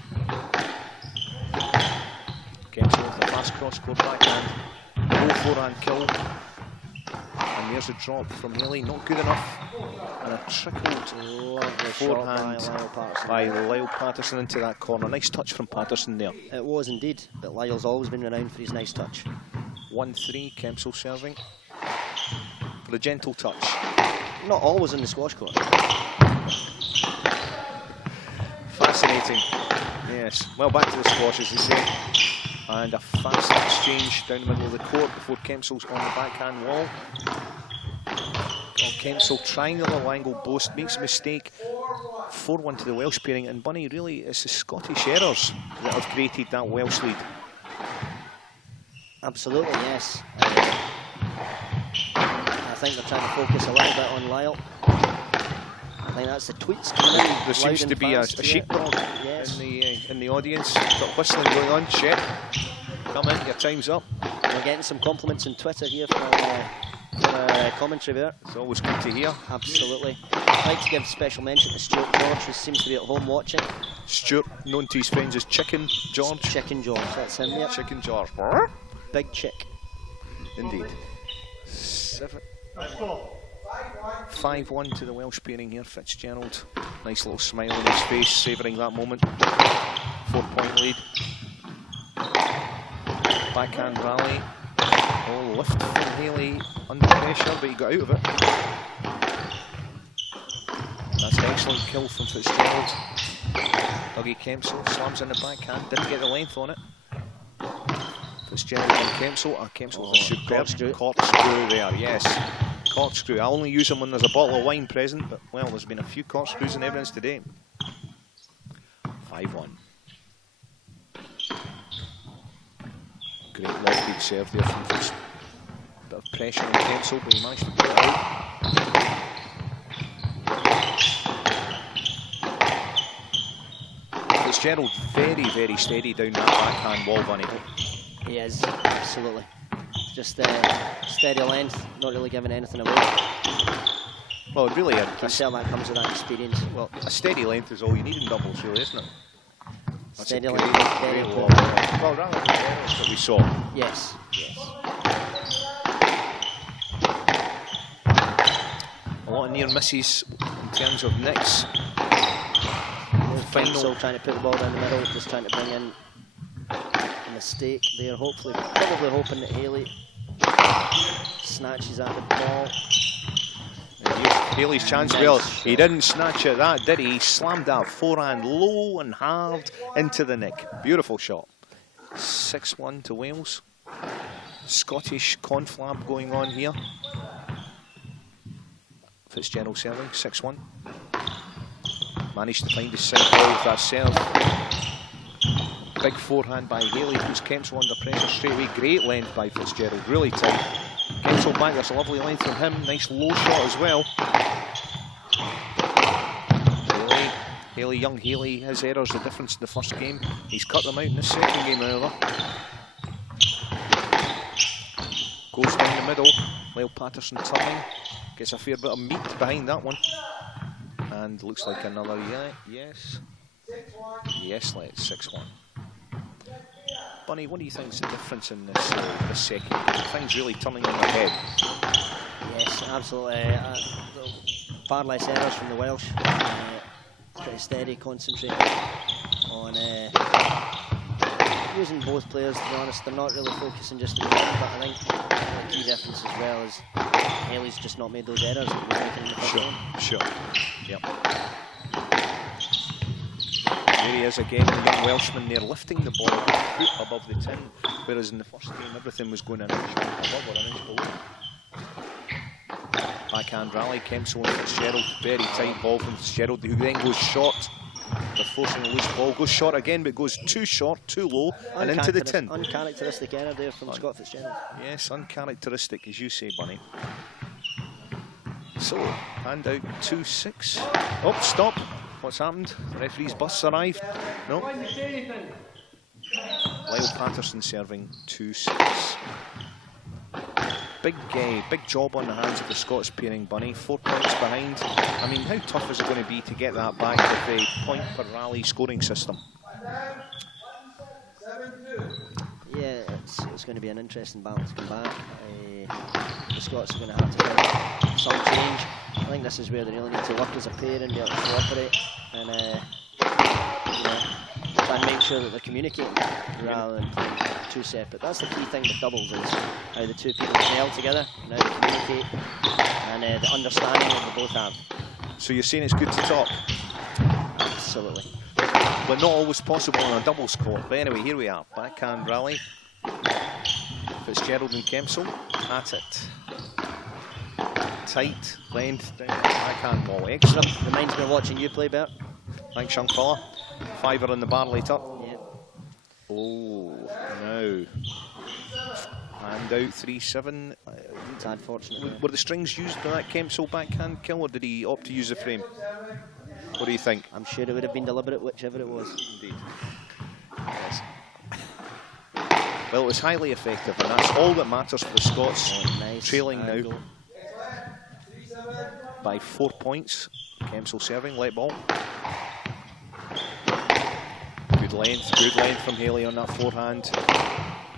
Kempsell with a fast cross court backhand. Low forehand kill. And there's a drop from Haley, not good enough. And a trickled forehand by Lyle Patterson into that corner. Nice touch from Patterson there. It was indeed, but Lyle's always been renowned for his nice touch. 1-3, Kempsell serving. For a gentle touch. Not always in the squash court. Fascinating. Yes. Well, back to the squash, as they say. And a fast exchange down the middle of the court before Kempsell's on the backhand wall. Kempsell trying the little angle boast, makes a mistake. 4-1 to the Welsh pairing, and Bunny, really it's the Scottish errors that have created that Welsh lead. Absolutely, yes. I think they're trying to focus a little bit on Lyle. I think that's the tweets coming in. There seems to be a sheepdog in the audience. Got whistling going on. Check. Come in, your time's up. We're getting some compliments on Twitter here from our commentary there. It's always good to hear. Absolutely. I'd like to give special mention to Stuart George, who seems to be at home watching. Stuart, known to his friends as Chicken George. Chicken George, that's him, yeah. Chicken George. Big chick. Indeed. 5-1 to the Welsh pairing here. Fitzgerald, nice little smile on his face, savouring that moment. 4-point lead. Backhand rally. Oh, lift from Haley under pressure, but he got out of it. That's an excellent kill from Fitzgerald. Dougie Kempsell slams in the backhand, didn't get the length on it. Fitzgerald and Kempsell. Kempsell with a superb corkscrew there, yes. Corkscrew. I only use them when there's a bottle of wine present, but well, there's been a few corkscrews in evidence today. 5-1. Great lofted serve there from Fitz. Bit of pressure on Kempsell, but he managed to put it out. Fitzgerald very, very steady down that backhand wall, Bunny. He is, absolutely. Just steady length, not really giving anything away. Well, really, you can tell that comes with that experience. Well, a steady length is all you need in doubles, really, isn't it? That's steady length, very well, rather than that we saw. Yes, yes. A lot of near misses in terms of Nick's. Final trying to put the ball down the middle, just trying to bring in a mistake there. Hopefully, probably hoping that Haley snatches at the ball. Haley's chance, nice. Well, he didn't snatch at that, did he? He slammed that forehand low and hard into the nick. Beautiful shot. 6-1 to Wales. Scottish conflab going on here. Fitzgerald serving, 6-1. Managed to find his side ball with that serve. Big forehand by Haley, puts Kempsell under pressure straight away. Great length by Fitzgerald, really tight. Kempsell back, there's a lovely length from him. Nice low shot as well. Young Haley, his errors the difference in the first game. He's cut them out in the second game, however. Goes down the middle. Lyle Patterson turning. Gets a fair bit of meat behind that one. And looks like another, yes. Yes, let's 6-1. Bunny, what do you think is the difference in this second game? Things really turning on their head. Yes, absolutely. Far less errors from the Welsh. Pretty steady, concentrating on using both players, to be honest. They're not really focusing just on one, but I think the key difference as well is Haley's just not made those errors that he was making in the first game. Sure. Yep. There he is again, the young Welshman there, lifting the ball a foot above the tin, whereas in the first game everything was going an inch above or an inch below. Backhand rally, Kempsell and Fitzgerald, very tight ball from Fitzgerald, who then goes short. They're forcing a loose ball, goes short again, but goes too short, too low, and into the tin. Uncharacteristic error there from Scott Fitzgerald. Yes, uncharacteristic, as you say, Bunny. So, hand out 2-6. Oh, stop. What's happened? The referee's bus arrived. No. Lyle Patterson serving 2-6. Big job on the hands of the Scots pairing, Bunny. 4 points behind. I mean, how tough is it going to be to get that back with the point per rally scoring system? Yeah, it's going to be an interesting battle to come back. The Scots are going to have to make some change. I think this is where they really need to work as a pair and be able to cooperate and try and make sure that they're communicating rather than playing two separate. That's the key thing with doubles, is how the two people gel together and how they communicate and the understanding that they both have. So you're saying it's good to talk? Absolutely. But not always possible on a doubles court. But anyway, here we are. Backhand rally. Fitzgerald and Kempsell at it. Tight, length, down the backhand ball. Excellent. Reminds me of watching you play, Bert. Thanks, young fella. Fiver in the bar later. Yeah. Oh, no. Hand out 3-7. It's unfortunate. Were the strings used in that Kempsell backhand kill, or did he opt to use the frame? What do you think? I'm sure it would have been deliberate, whichever it was. Indeed. Yes. Well, it was highly effective, and that's all that matters for the Scots. Oh, nice. Trailing now by 4 points. Kempsell serving, let ball. Good length from Haley on that forehand.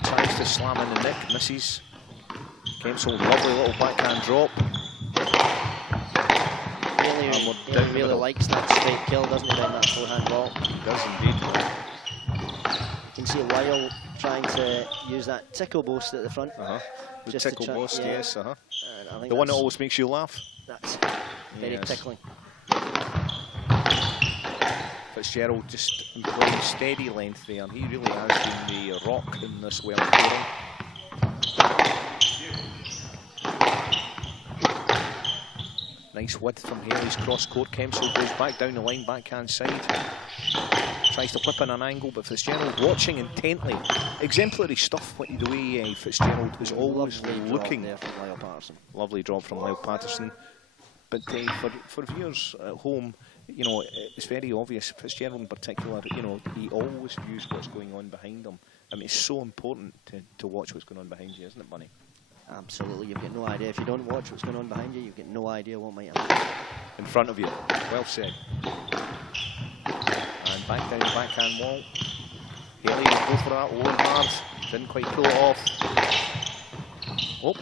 Tries to slam in the nick, misses. Kempsell, lovely little backhand drop. Haley really likes that straight kill, doesn't he, down that forehand ball? He does indeed. You can see Lyle trying to use that tickle boast at the front. The tickle boast, yes. The one that always makes you laugh. That's very tickling. Fitzgerald just employing steady length there. He really has been the rock in this Welsh pairing. Nice width from Haley's cross court. Kempsell goes back down the line, backhand side. Tries to whip in an angle, but Fitzgerald watching intently. Exemplary stuff, the way Fitzgerald is always looking. There from Lyle Patterson. Lovely drop from Lyle Patterson. But for viewers at home, you know, it's very obvious. Fitzgerald in particular, you know, he always views what's going on behind him. I mean, it's so important to watch what's going on behind you, isn't it, Bunny? Absolutely. You've got no idea. If you don't watch what's going on behind you, you've got no idea what might happen. In front of you. Well said. And back down the backhand wall. Haley will go for that low and hard. Didn't quite pull it off. Oh.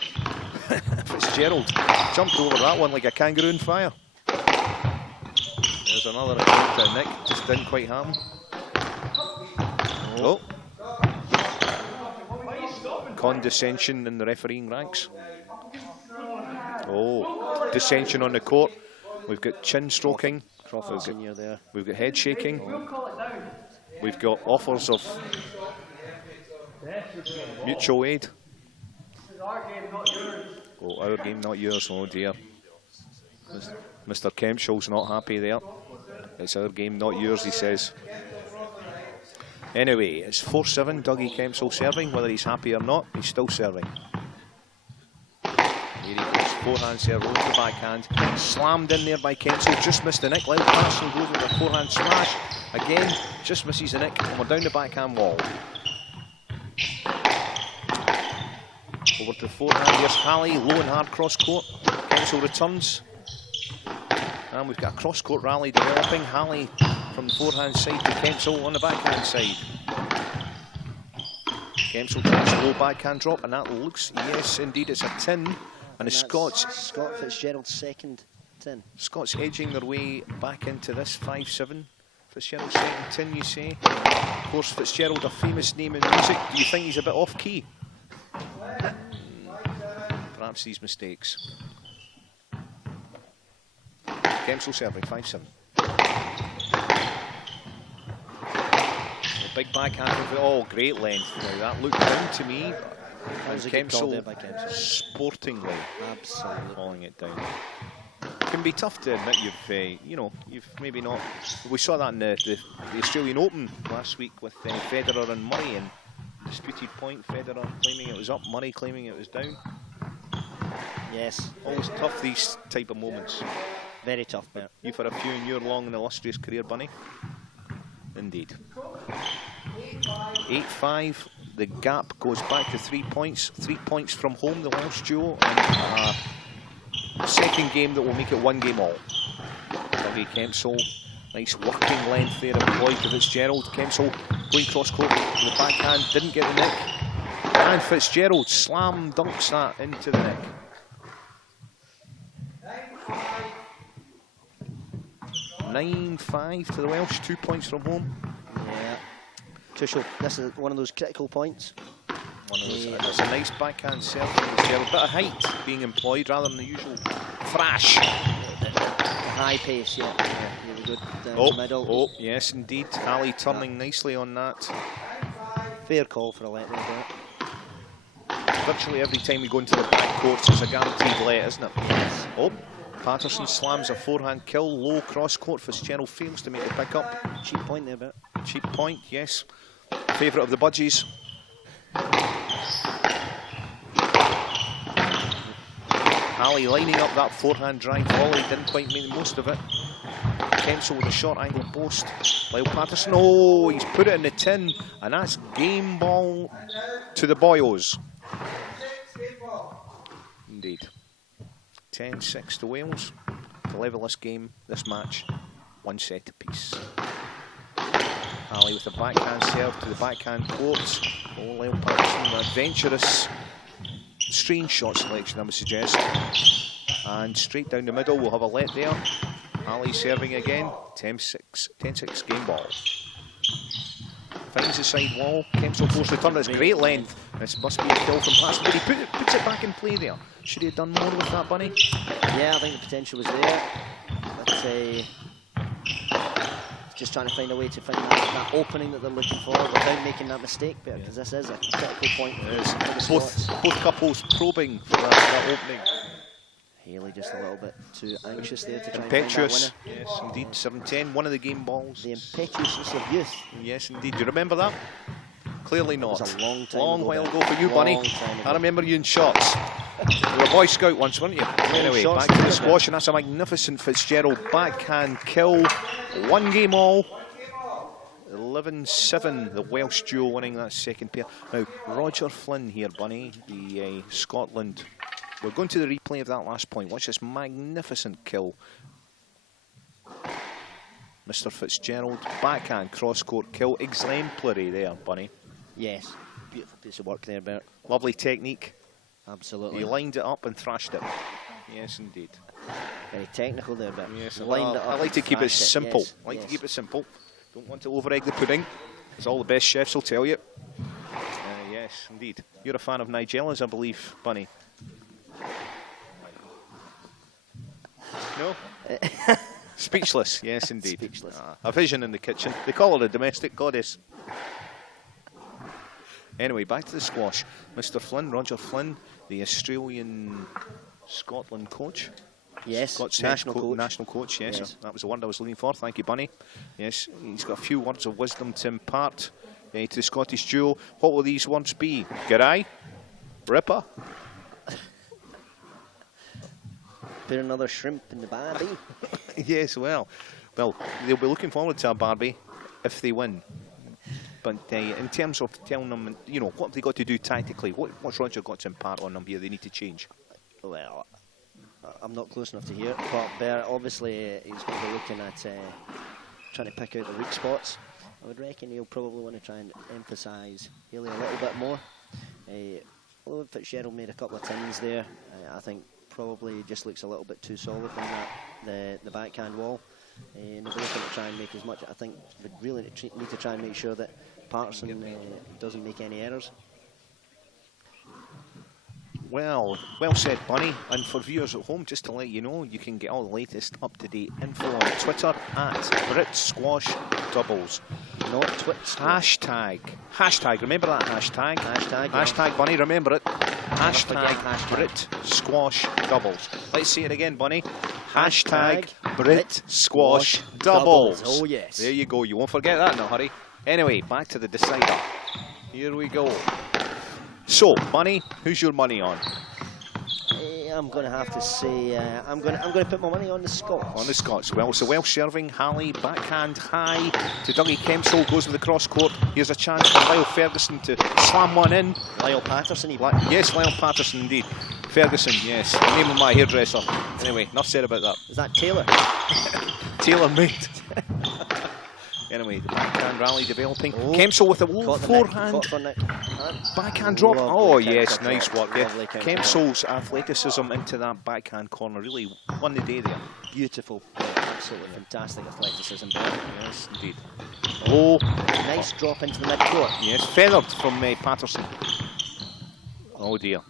Fitzgerald jumped over that one like a kangaroo in fire. There's another attempt to nick, just didn't quite happen. Oh. Condescension in the refereeing ranks. Oh, dissension on the court. We've got chin stroking. Crawford Senior there. We've got head shaking. We've got offers of mutual aid. Oh, our game, not yours. Oh dear. Mr. Kempshaw's not happy there. It's our game, not yours, he says. Anyway, it's 4-7, Dougie Kempsall serving. Whether he's happy or not, he's still serving. Here he goes, forehand serve, over the backhand. Slammed in there by Kempsall, just missed the nick. Lyle Patterson goes with a forehand smash. Again, just misses the nick, and we're down the backhand wall. Over to the forehand, here's Halley, low and hard cross court. Kempsall returns. And we've got a cross court rally developing. Halley from the forehand side to Kempsall on the backhand side. Kempsall takes a low backhand drop, and that looks, yes indeed, it's a tin. And the Scots. Scott Fitzgerald's second tin. Scots edging their way back into this 5-7. Fitzgerald's second tin, you say. Of course, Fitzgerald, a famous name in music. Do you think he's a bit off key? Perhaps these mistakes. Kempsall serving 5-7. Big backhand. Oh, great length. Now that looked down to me. That was a good call there by Kempsall. Sportingly, absolutely hauling it down. It can be tough to admit you've maybe not. We saw that in the Australian Open last week with Federer and Murray, and disputed point. Federer claiming it was up, Murray claiming it was down. Yes, always tough these type of moments. Very tough, Bert. You've had a few in your long and illustrious career, Bunny. Indeed. 8-5. The gap goes back to 3 points. 3 points from home, the Welsh duo. And a second game that will make it 1 game all. Dougie Kempsall, nice working length there employed to Fitzgerald. Kempsall going cross court with the backhand, didn't get the nick. And Fitzgerald slam dunks that into the neck. 9-5 to the Welsh, 2 points from home. Yeah. Crucial. This is one of those critical points. One of those. It's a nice backhand serve from Fitzgerald. A bit of height being employed rather than the usual thrash. High pace, yeah. Really good down the middle. Oh, yes, indeed. Halley turning nicely on that. Fair call for a let there. Virtually every time we go into the back courts, it's a guaranteed let, isn't it? Yes. Oh, Patterson slams a forehand kill, low cross court. Fitzgerald fails to make the pick up. Cheap point there, Bert. Cheap point, yes. Favourite of the budgies. Halley lining up that forehand drive volley, didn't quite make the most of it. Kempsall with a short angle post. Lyle Patterson, oh, he's put it in the tin, and that's game ball to the boyos. Indeed. 10-6 to Wales to level this game, this match, 1 set apiece. Halley with a backhand serve to the backhand court. Oh, Lyle Patterson, adventurous, strange shot selection, I would suggest. And straight down the middle, we'll have a let there. Halley serving again, 10-6 game ball. Finds the side wall, Kempsall forced the turn, it's great length. This must be a kill from Patterson, but he puts it back in play there. Should he have done more with that, Bunny? Yeah, I think the potential was there. But just trying to find a way to find that opening that they're looking for without making that mistake, because this is a critical point. Both couples probing for that opening. Haley just a little bit too anxious there to try impetuous. And find that winner. Yes, indeed. 7-10, one of the game balls. The impetuousness of youth. Yes, indeed. Do you remember that? Clearly not. It was a long time long ago. While ago for you, Bunny. I remember you in shots. You were a Boy Scout once, weren't you? Anyway, back to the squash, and that's a magnificent Fitzgerald backhand kill. 1 game all. 11-7, the Welsh duo winning that second pair. Now, Roger Flynn here, Bunny, the Scotland. We're going to the replay of that last point. Watch this magnificent kill. Mr. Fitzgerald, backhand cross-court kill. Exemplary there, Bunny. Yes, beautiful piece of work there, Bert. Lovely technique. Absolutely. He lined it up and thrashed it. Yes, indeed. Very technical there, Bert. Yes, lined it up I like to keep it simple. Yes, I like to keep it simple. Don't want to over-egg the pudding, as all the best chefs will tell you. Yes, indeed. You're a fan of Nigella's, I believe, Bunny. No? Speechless, yes indeed. Speechless. A vision in the kitchen. They call her a domestic goddess. Anyway, back to the squash. Mr. Flynn, Roger Flynn, the Australian Scotland coach. Yes, Scott's national coach. National coach, yes. That was the word I was looking for. Thank you, Bunny. Yes, he's got a few words of wisdom to impart to the Scottish duo. What will these words be? Garai? Ripper? Put another shrimp in the barbie. Yes, well, they'll be looking forward to a Barbie if they win. But in terms of telling them, you know, what have they got to do tactically? What's Roger got to impart on them here? They need to change. Well, I'm not close enough to hear it, but Bear, obviously he's going to be looking at trying to pick out the weak spots. I would reckon he'll probably want to try and emphasise Haley a little bit more. Although Fitzgerald made a couple of tins there, I think probably just looks a little bit too solid on that the backhand wall. And they're looking to try and make as much. I think they really need to try and make sure that Patterson doesn't make any errors. Well said, Bunny. And for viewers at home, just to let you know, you can get all the latest up-to-date info on Twitter at Brit Squash Doubles. Not Twits. Hashtag. Remember that hashtag? Hashtag, Bunny. Remember it. Hashtag Brit Squash Doubles. Let's see it again, Bunny. Hashtag Brit Squash Doubles. Oh yes. There you go. You won't forget that in a hurry. Anyway, back to the decider. Here we go. So, Bunny, who's your money on? I'm going to have to say I'm going to put my money on the Scots. On the Scots. Well, so Welsh serving, Halley, backhand high to Dougie Kempsall, goes to the cross court. Here's a chance for Lyle Ferguson to slam one in. Lyle Patterson, yes, Lyle Patterson indeed. Ferguson, yes, the name of my hairdresser. Anyway, enough said about that. Is that Taylor? Taylor made. Anyway, the backhand rally developing. Kempsall with a forehand. Backhand drop. Oh, yes, nice work there. Kempsall's athleticism into that backhand corner really won the day there. Beautiful. Absolutely fantastic athleticism there. Yes, indeed. Oh, nice drop into the mid-court. Yes, feathered from Patterson. Oh, dear.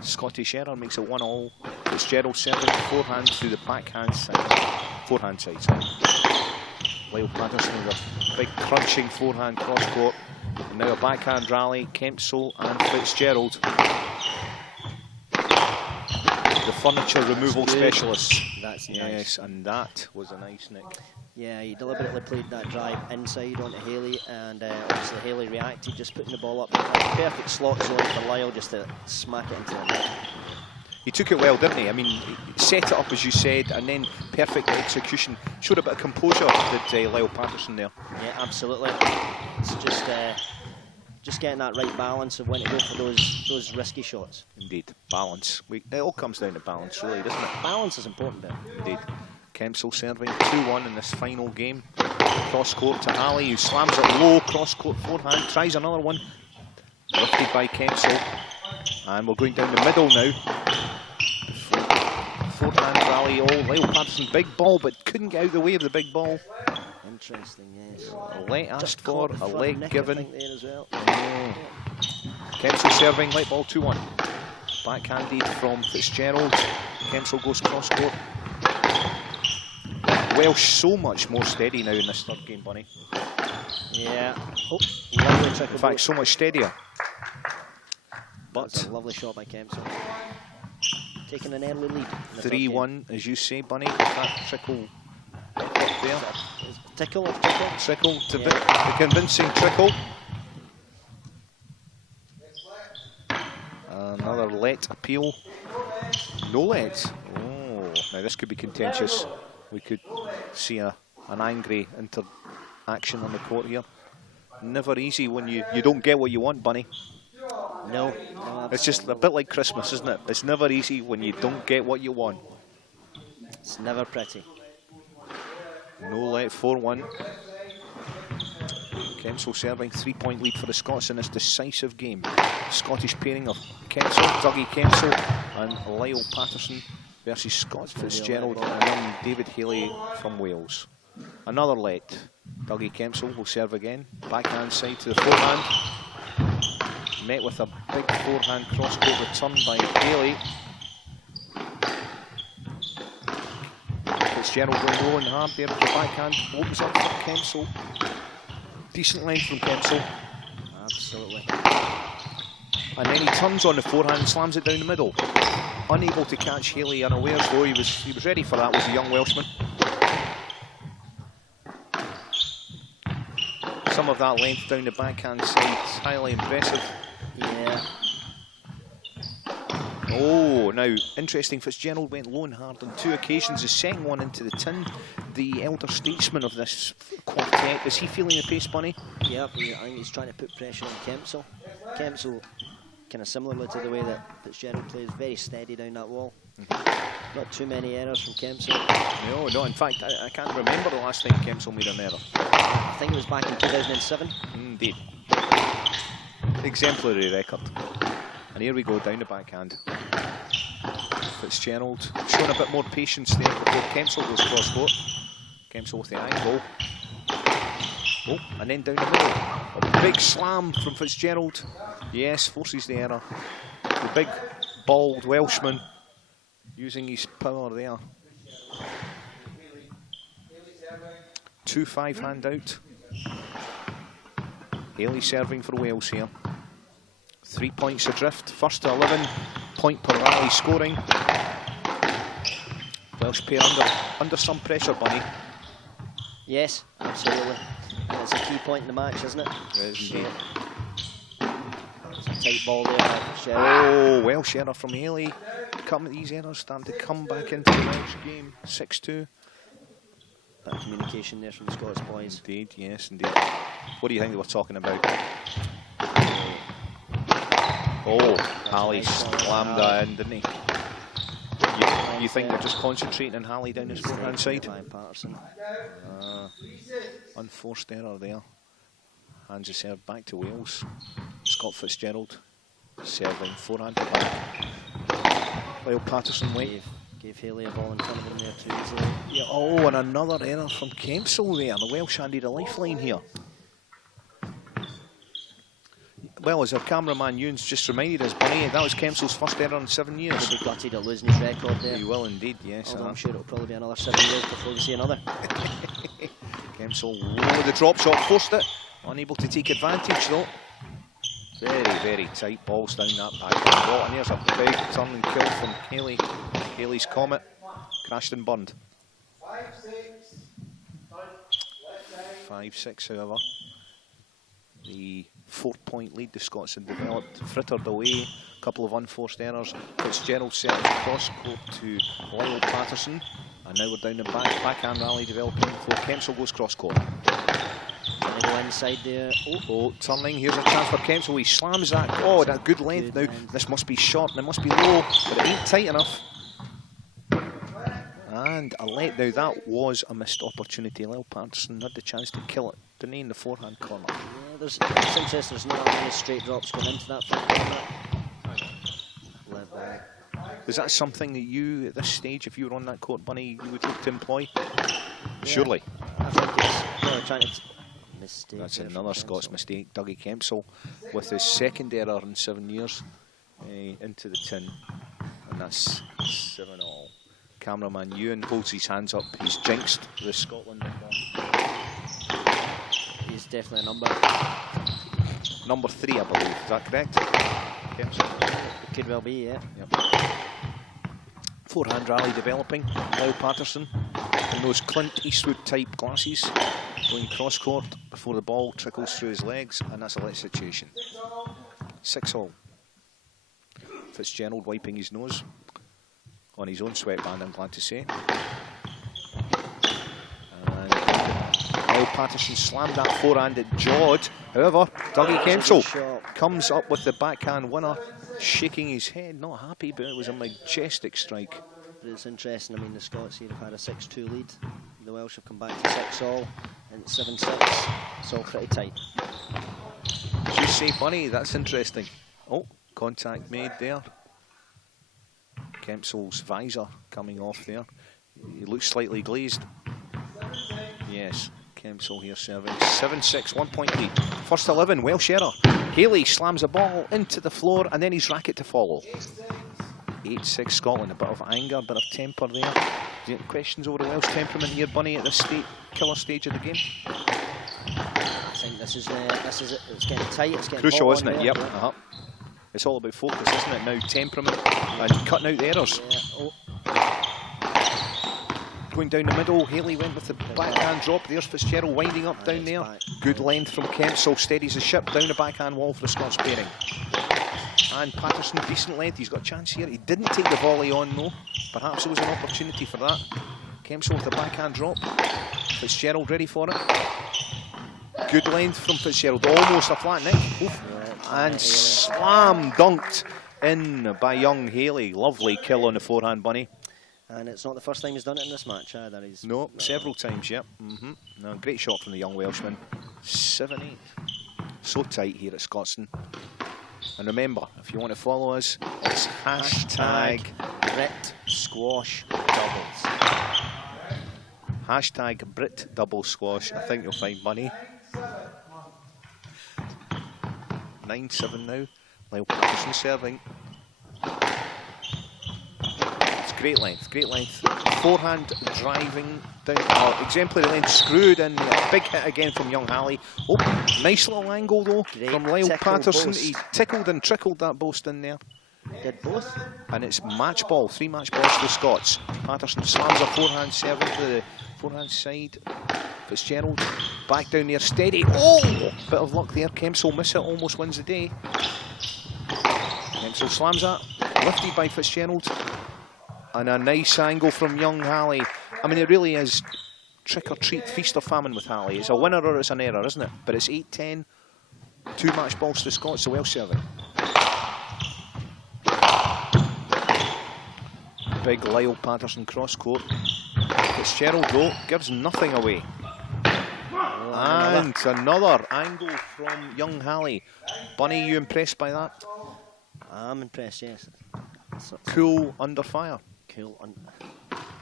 Scottish error makes it 1-1. Fitzgerald serving forehand to the backhand side. Forehand side, sorry. Lyle Patterson with a big crunching forehand cross court. And now a backhand rally, Kempsall and Fitzgerald. The furniture removal specialists. That's nice. Yes, and that was a nice nick. Yeah, he deliberately played that drive inside onto Haley, and obviously Haley reacted, just putting the ball up. Perfect slot zone for Lyle just to smack it into the net. He took it well, didn't he? I mean, he set it up as you said, and then perfect execution. Showed a bit of composure, did Lyle Patterson there. Yeah, absolutely. It's just getting that right balance of when to go for those risky shots. Indeed, balance. It all comes down to balance, really, doesn't it? Balance is important there. Indeed. Kempsall serving 2-1 in this final game. Cross court to Halley, who slams it low. Cross court forehand, tries another one. Lifted by Kempsall. And we're going down the middle now. Forehand rally, Lyle Patterson, big ball, but couldn't get out of the way of the big ball. Interesting, yes. A leg asked for, a leg given. There as well. Kempsall serving, light ball 2-1. Backhanded from Fitzgerald. Kempsall goes cross court. Welsh so much more steady now in this third game, Bunny. Yeah. Oh, lovely trick. In fact, so much steadier. But that's a lovely shot by Kempsall. Taking an early lead. 3-1, as you say, Bunny. That trickle there. Tickle or trickle? Trickle, the convincing trickle. Another let appeal. No let. Oh, now this could be contentious. We could see an angry interaction on the court here. Never easy when you don't get what you want, Bunny. No, it's just a bit like Christmas, isn't it? It's never easy when you don't get what you want. It's never pretty. No let, 4-1. Kempsall serving, 3-point lead for the Scots in this decisive game. Scottish pairing of Dougie Kempsall and Lyle Patterson versus Scott Fitzgerald and young David Haley from Wales. Another let. Dougie Kempsall will serve again. Backhand side to the forehand. Met with a big forehand cross-court return by Haley. Fitzgerald going low and hard there with the backhand. Opens up for Kempsall. Decent length from Kempsall. Absolutely. And then he turns on the forehand and slams it down the middle. Unable to catch Haley unawares, though he was ready for that, was the young Welshman. some of that length down the backhand side. It's highly impressive. Yeah. Oh, now, interesting, Fitzgerald went low and hard on 2 occasions. The second one into the tin. The elder statesman of this quartet, is he feeling the pace, Bunny? Yep, I think he's trying to put pressure on Kempsell. Kempsell, kind of similarly to the way that Fitzgerald plays, very steady down that wall. Not too many errors from Kempsell. No, in fact, I can't remember the last time Kempsell made an error. I think it was back in 2007. Indeed. Exemplary record. And here we go, down the backhand. Fitzgerald showing a bit more patience there before Kempsell goes cross court. Kempsell with the angle. Oh, and then down the middle. A big slam from Fitzgerald. Yes, forces the error. The big, bald Welshman using his power there. 2-5 hand out. Haley serving for Wales here. 3 points adrift. First to 11. Point per rally scoring. Welsh pair under some pressure, Bunny. Yes, absolutely. And it's a key point in the match, isn't it? It is indeed. It's a tight ball there. Oh, Welsh error from Haley. These errors starting to come back into the Welsh game. 6-2. That communication there from the Scots boys. Indeed, yes, indeed. What do you think they were talking about? Oh, Ali slammed that in, didn't he? You think they're just concentrating on Halley down his forehand side? Unforced error there. Hands the serve back to Wales. Scott Fitzgerald serving forehand to back. Lyle Patterson gave Haley a ball and turned in there too easily. Yeah, oh, and another error from Kempsell there. The Welsh handed a lifeline here. Well, as our cameraman Ewan's just reminded us, Bunny, that was Kempsell's first error in 7 years. He'll be gutted at losing his record there. He will indeed, yes. Although I'm sure it'll probably be another 7 years before we see another. Kempsell low with the drop shot, forced it. Unable to take advantage though. Very, very tight balls down that back wall. And here's a big turn and kill from Haley. Haley's Comet crashed and burned. 5-6, however. The 4-point lead the Scots had developed, frittered away, a couple of unforced errors. Fitzgerald set cross court to Lyle Patterson, and now we're down the backhand rally developing before Kempsell goes cross court. Trying to go inside there. Oh, turning, here's a chance for Kempsell, he slams that. Oh, that good length now. This must be short and it must be low, but it ain't tight enough. And a let now, that was a missed opportunity. Lyle Patterson had the chance to kill it, didn't he, in the forehand corner? Yeah, it's interesting, there's not many straight drops going into that front corner. Is that something that you, at this stage, if you were on that court, Bunny, you would look to employ? Yeah. Surely. I think it's really trying to mistake. That's another Scots mistake. Dougie Kempsell with his second error in 7 years into the tin. And that's 7-all. Cameraman Ewan holds his hands up. He's jinxed the Scotland number. He's definitely a number. Number 3, I believe. Is that correct? It could well be, yeah. Yep. Forehand rally developing. Lyle Patterson in those Clint Eastwood type glasses, going cross court before the ball trickles through his legs, and that's a let situation. 6-all. Fitzgerald wiping his nose on his own sweatband, I'm glad to say. And Lyle Patterson slammed that forehand at jawed. However, Dougie Kempsell comes up with the backhand winner, shaking his head, not happy, but it was a majestic strike. But it's interesting, I mean, the Scots here have had a 6-2 lead. The Welsh have come back to 6-all and 7-6. It's all pretty tight. You say, Bunny, that's interesting. Oh, contact made there. Kempsell's visor coming off there. He looks slightly glazed. Yes, Kempsell here serving. 7-6, 1 point lead. First 11, Welsh error. Haley slams the ball into the floor and then his racket to follow. 8-6 Scotland, a bit of anger, a bit of temper there. Do you have questions over the Welsh temperament here, Bunny, at this killer stage of the game? I think this is it. It's getting tight, it's getting crucial, isn't it? Yep. Yeah. It's all about focus, isn't it? Now temperament and cutting out the errors. Yeah. going down the middle. Haley went with the backhand drop. There's Fitzgerald winding up down there. Good length from Kempsall, steadies the ship down the backhand wall for the Scots pairing. And Patterson, decent length. He's got a chance here. He didn't take the volley on though. Perhaps it was an opportunity for that. Kempsall with the backhand drop. Fitzgerald ready for it. Good length from Fitzgerald. Almost a flat neck. Oof. And slam dunked in by young Haley. Lovely kill on the forehand, Bunny. And it's not the first time he's done it in this match either. No, several times, yep. No, great shot from the young Welshman. 7-8. So tight here at Scotstoun. And remember, if you want to follow us, it's hashtag Brit Squash Doubles. Hashtag Brit Double Squash. I think you'll find money. 9-7 now. Lyle Patterson serving. It's great length, great length. Forehand driving down. Oh, exemplary length screwed in. A big hit again from young Halley. Oh, nice little angle though from Lyle Patterson. Boast. He tickled and trickled that boast in there. Did both. And it's match ball, 3 match balls for the Scots. Patterson slams a forehand serve to the forehand side. Fitzgerald back down there, steady. Oh, bit of luck there. Kempsall miss it, almost wins the day. Kempsall slams that, lifted by Fitzgerald. And a nice angle from young Halley. I mean, it really is trick or treat, feast or famine with Halley. It's a winner or it's an error, isn't it? But it's 8-10, 2 match balls to the Scots, so well serving. Big Lyle Patterson cross court. Fitzgerald though gives nothing away. And another angle from young Halley. Bunny, you impressed by that? I'm impressed, yes. Cool under fire. Cool.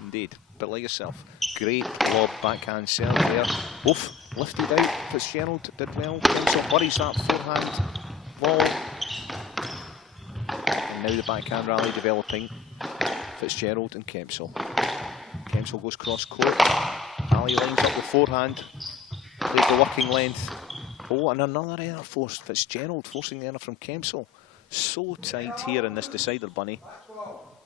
Indeed, but like yourself. Great lob backhand serve there. Oof, lifted out. Fitzgerald did well. Kempsall buries that forehand ball. And now the backhand rally developing. Fitzgerald and Kempsall. Kempsall goes cross court. Halley lines up the forehand. Plays the working length. Oh, and another error forced. Fitzgerald forcing the error from Kempsall. So tight here in this decider, Bunny.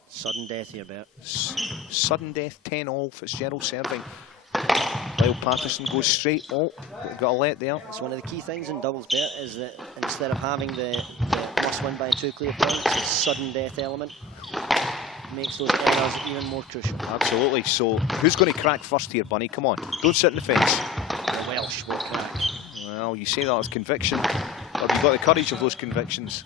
Sudden death here, Bert. Sudden death, 10-all. Fitzgerald serving. Lyle Patterson goes straight. Oh, got a let there. It's one of the key things in doubles, Bert, is that instead of having the must win by 2 clear points, the sudden death element makes those errors even more crucial. Absolutely. So, who's going to crack first here, Bunny? Come on, don't sit in the fence. The Welsh will crack. Well, you say that with conviction. Have you got the courage of those convictions?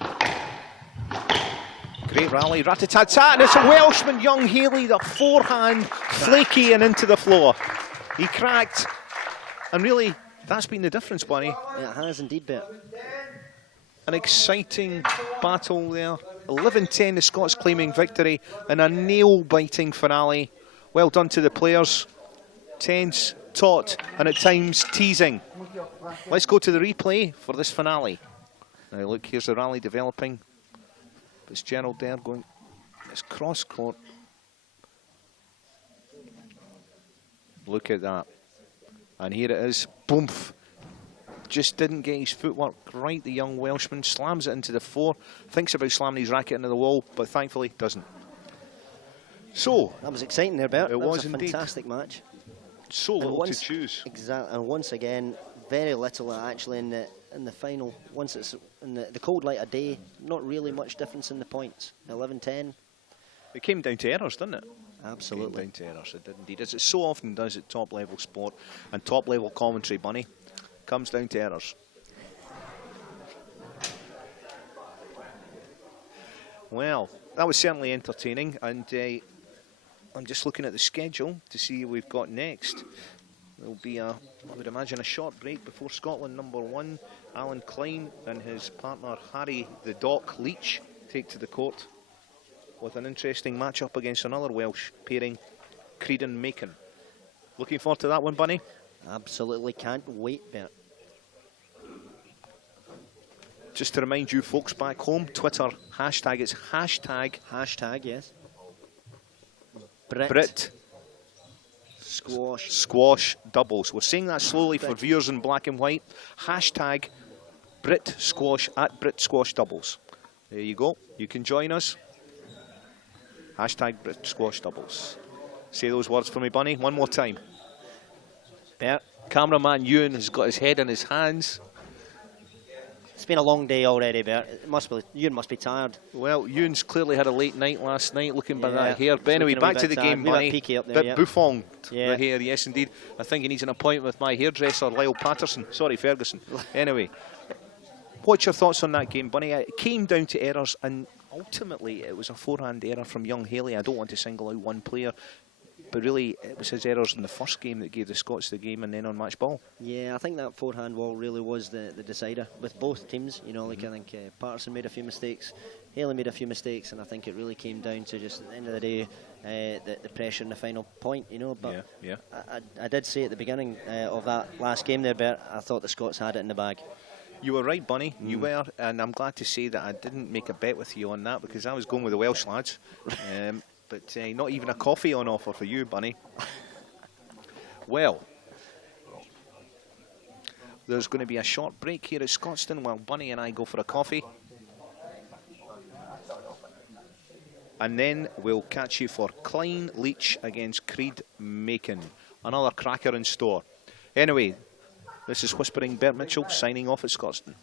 Great rally, rat-a-tat-tat, and it's a Welshman, young Haley, the forehand, flaky and into the floor. He cracked, and really, that's been the difference, Bunny. It has indeed, Bert. An exciting battle there. 11-10, the Scots claiming victory, and a nail-biting finale. Well done to the players. Tense, taut, and at times teasing. Let's go to the replay for this finale. Now look, here's the rally developing. Fitzgerald there going, it's cross court. Look at that. And here it is, boomf. Just didn't get his footwork right, the young Welshman. Slams it into the floor. Thinks about slamming his racket into the wall, but thankfully doesn't. So. That was exciting there, Bert. It was a indeed. Fantastic match. So little to choose. Exactly, and once again, very little actually in the final. Once it's in the cold light of day, not really much difference in the points. 11-10. It came down to errors, didn't it? Absolutely. It came down to errors, it did indeed. As it so often does at top level sport and top level commentary, Bunny. Comes down to errors. Well, that was certainly entertaining, and I'm just looking at the schedule to see who we've got next. There'll be I would imagine, a short break before Scotland #1. Alan Klein and his partner Harry the Doc Leach take to the court with an interesting matchup against another Welsh pairing, Creedon Macon. Looking forward to that one, Bunny? Absolutely can't wait, Bert. Just to remind you folks back home, Twitter hashtag, it's hashtag, yes. Brit Squash Doubles. We're saying that slowly for viewers in black and white. Hashtag Brit Squash at Brit Squash Doubles. There you go. You can join us. Hashtag Brit Squash Doubles. Say those words for me, Bunny, one more time. Bert? Cameraman Ewan has got his head in his hands. It's been a long day already, Bert. You must be tired. Well, Ewan's clearly had a late night last night, looking by that hair. But anyway, back to the game, Bunny. Bit bouffant, the hair, yes indeed. I think he needs an appointment with my hairdresser, Lyle Patterson. Sorry, Ferguson. Anyway, what's your thoughts on that game, Bunny? It came down to errors, and ultimately it was a forehand error from young Haley. I don't want to single out one player, but really it was his errors in the first game that gave the Scots the game, and then on match ball. Yeah, I think that forehand wall really was the decider with both teams. You know, like I think Patterson made a few mistakes, Haley made a few mistakes, and I think it really came down to just at the end of the day the pressure in the final point. You know, but I did say at the beginning of that last game there, Bert, I thought the Scots had it in the bag. You were right, Bunny. You were, and I'm glad to say that I didn't make a bet with you on that, because I was going with the Welsh lads. But not even a coffee on offer for you, Bunny. Well, there's going to be a short break here at Scotstoun while Bunny and I go for a coffee. And then we'll catch you for Klein Leach against Creed Macon. Another cracker in store. Anyway, this is Whispering Bert Mitchell signing off at Scotstoun.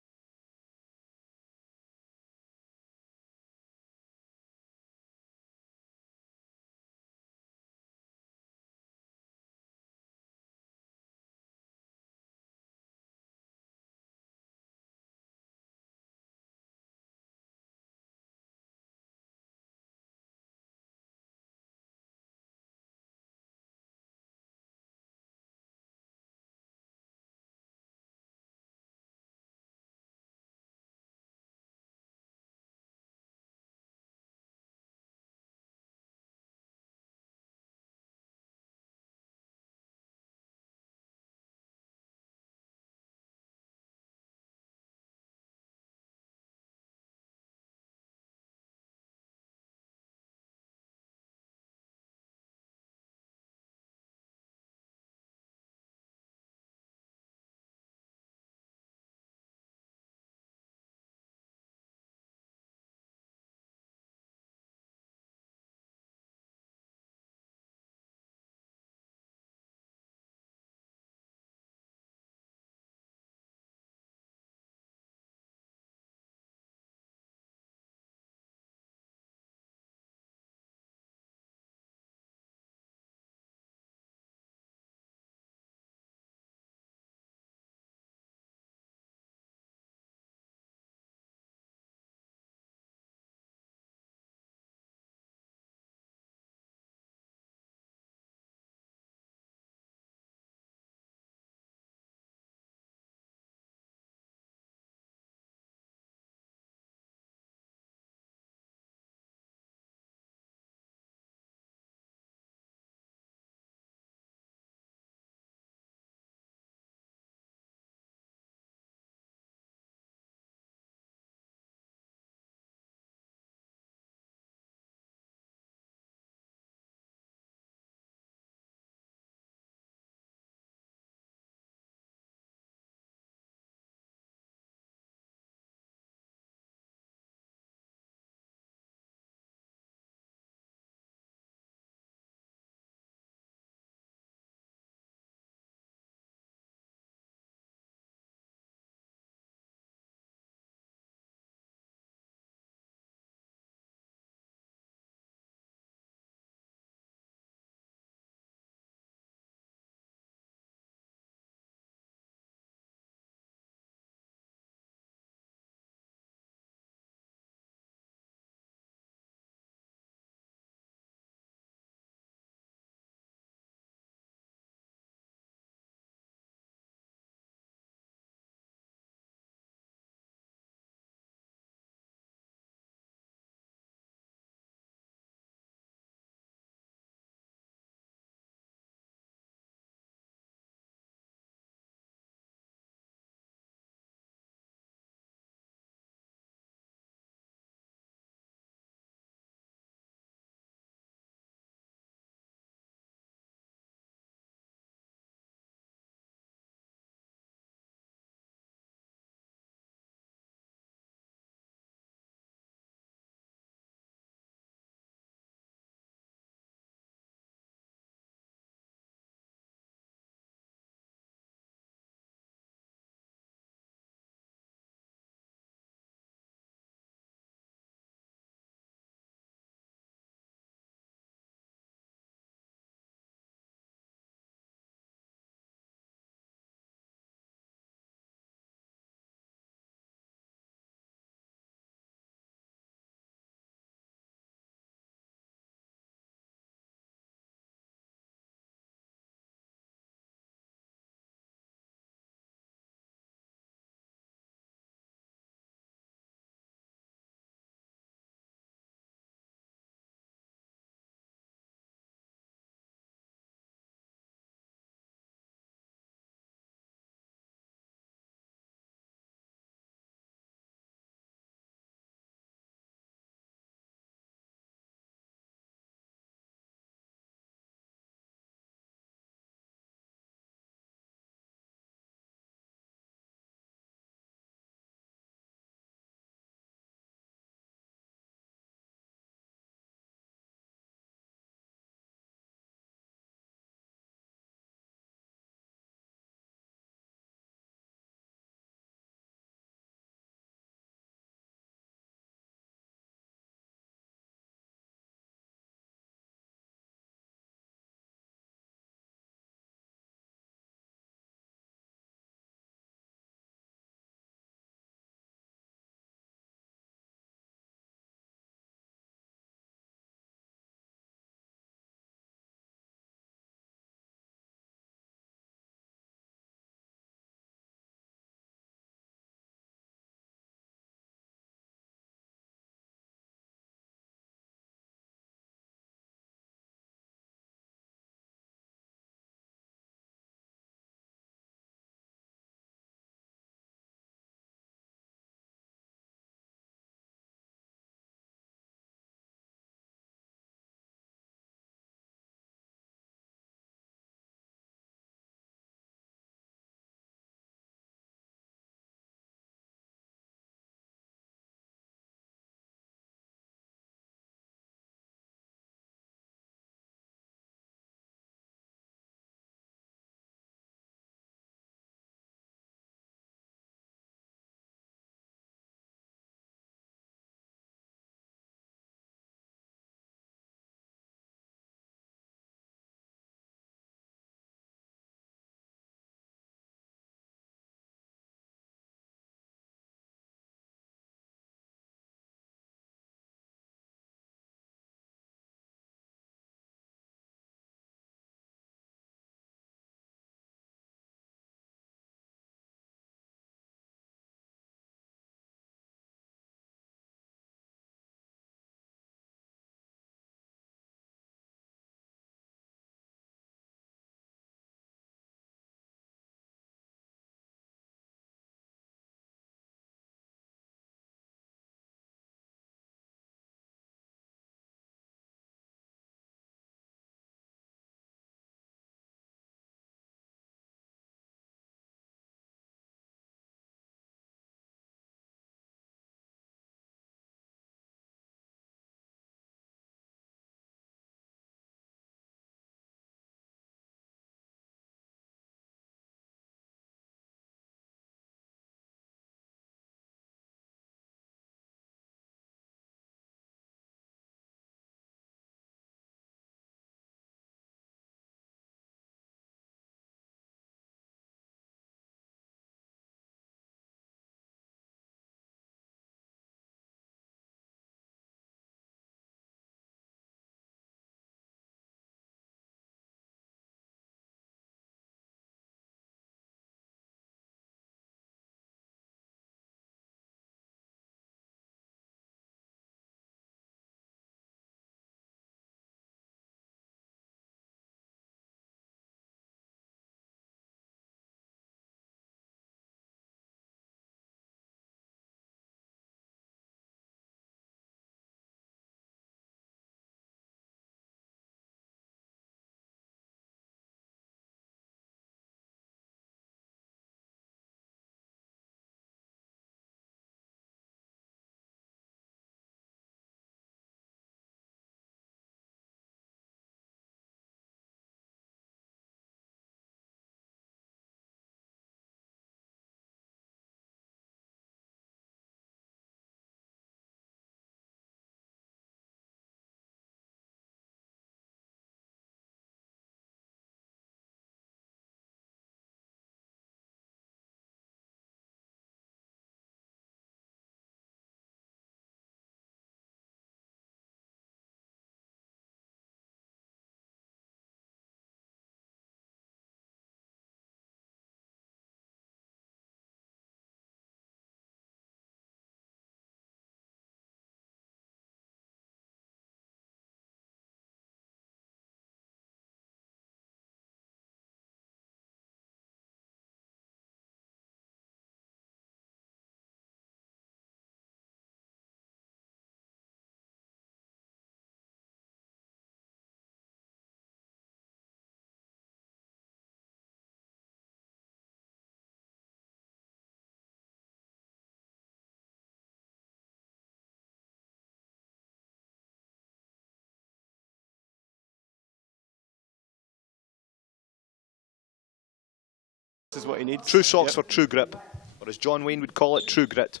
This is what he needs. True socks for true grip, or as John Wayne would call it, true grit.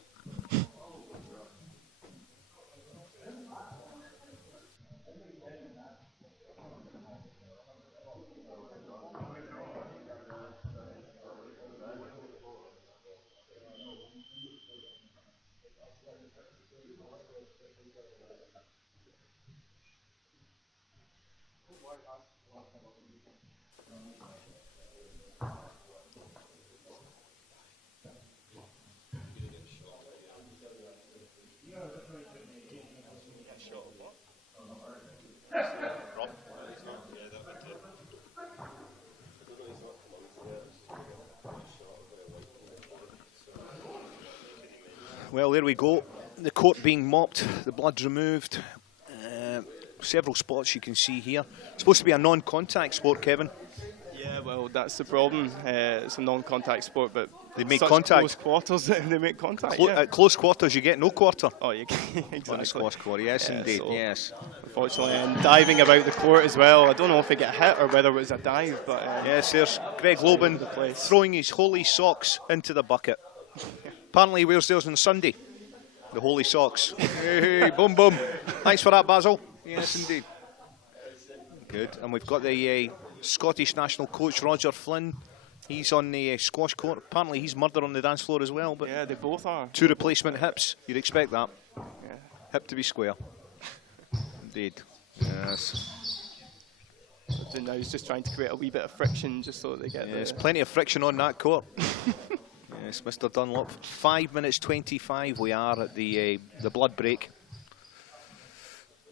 Well, there we go. The court being mopped, the blood's removed. Several spots you can see here. It's supposed to be a non-contact sport, Kevin. Yeah, well, that's the problem. It's a non-contact sport, but they make such contact. Close quarters, they make contact. At close quarters, you get no quarter. Oh, you can, exactly. On the squash court, yes, indeed, so yes. Unfortunately, and diving about the court as well. I don't know if he got hit or whether it was a dive, but yes, there's Greg Lobin throwing his holy socks into the bucket. Apparently, he wears theirs on Sunday. The holy socks. Hey, boom, boom. Thanks for that, Basil. Yes, indeed. Good. And we've got the Scottish national coach, Roger Flynn. He's on the squash court. Apparently, he's murder on the dance floor as well. But yeah, they both are. 2 replacement hips. You'd expect that. Yeah. Hip to be square. Indeed. Yes. So now he's just trying to create a wee bit of friction just so that they get there's plenty of friction on that court. Yes, Mr. Dunlop. 5 minutes 25 we are at the blood break.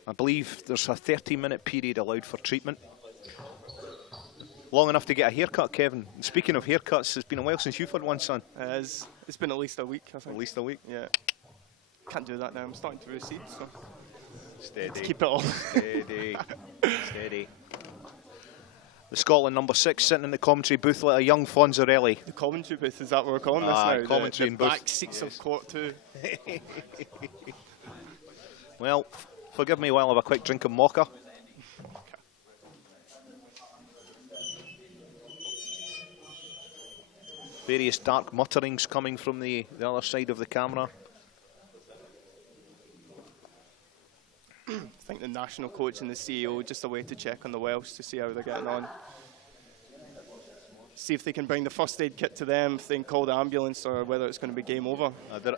I believe there's a 30-minute period allowed for treatment. Long enough to get a haircut, Kevin. And speaking of haircuts, it's been a while since you've had one, son. It's been at least a week, I think. At least a week? Yeah. Can't do that now. I'm starting to recede, so... Steady. Keep it on. Steady. Steady. The Scotland number 6 sitting in the commentary booth like a young Fonzarelli. The commentary booth, is that what we're calling this now? Commentary the booth. Back seats of court too. Well, forgive me while I have a quick drink of mocha. Various dark mutterings coming from the other side of the camera. I think the national coach and the CEO just a way to check on the Welsh to see how they're getting on. See if they can bring the first aid kit to them, if they can call the ambulance, or whether it's going to be game over.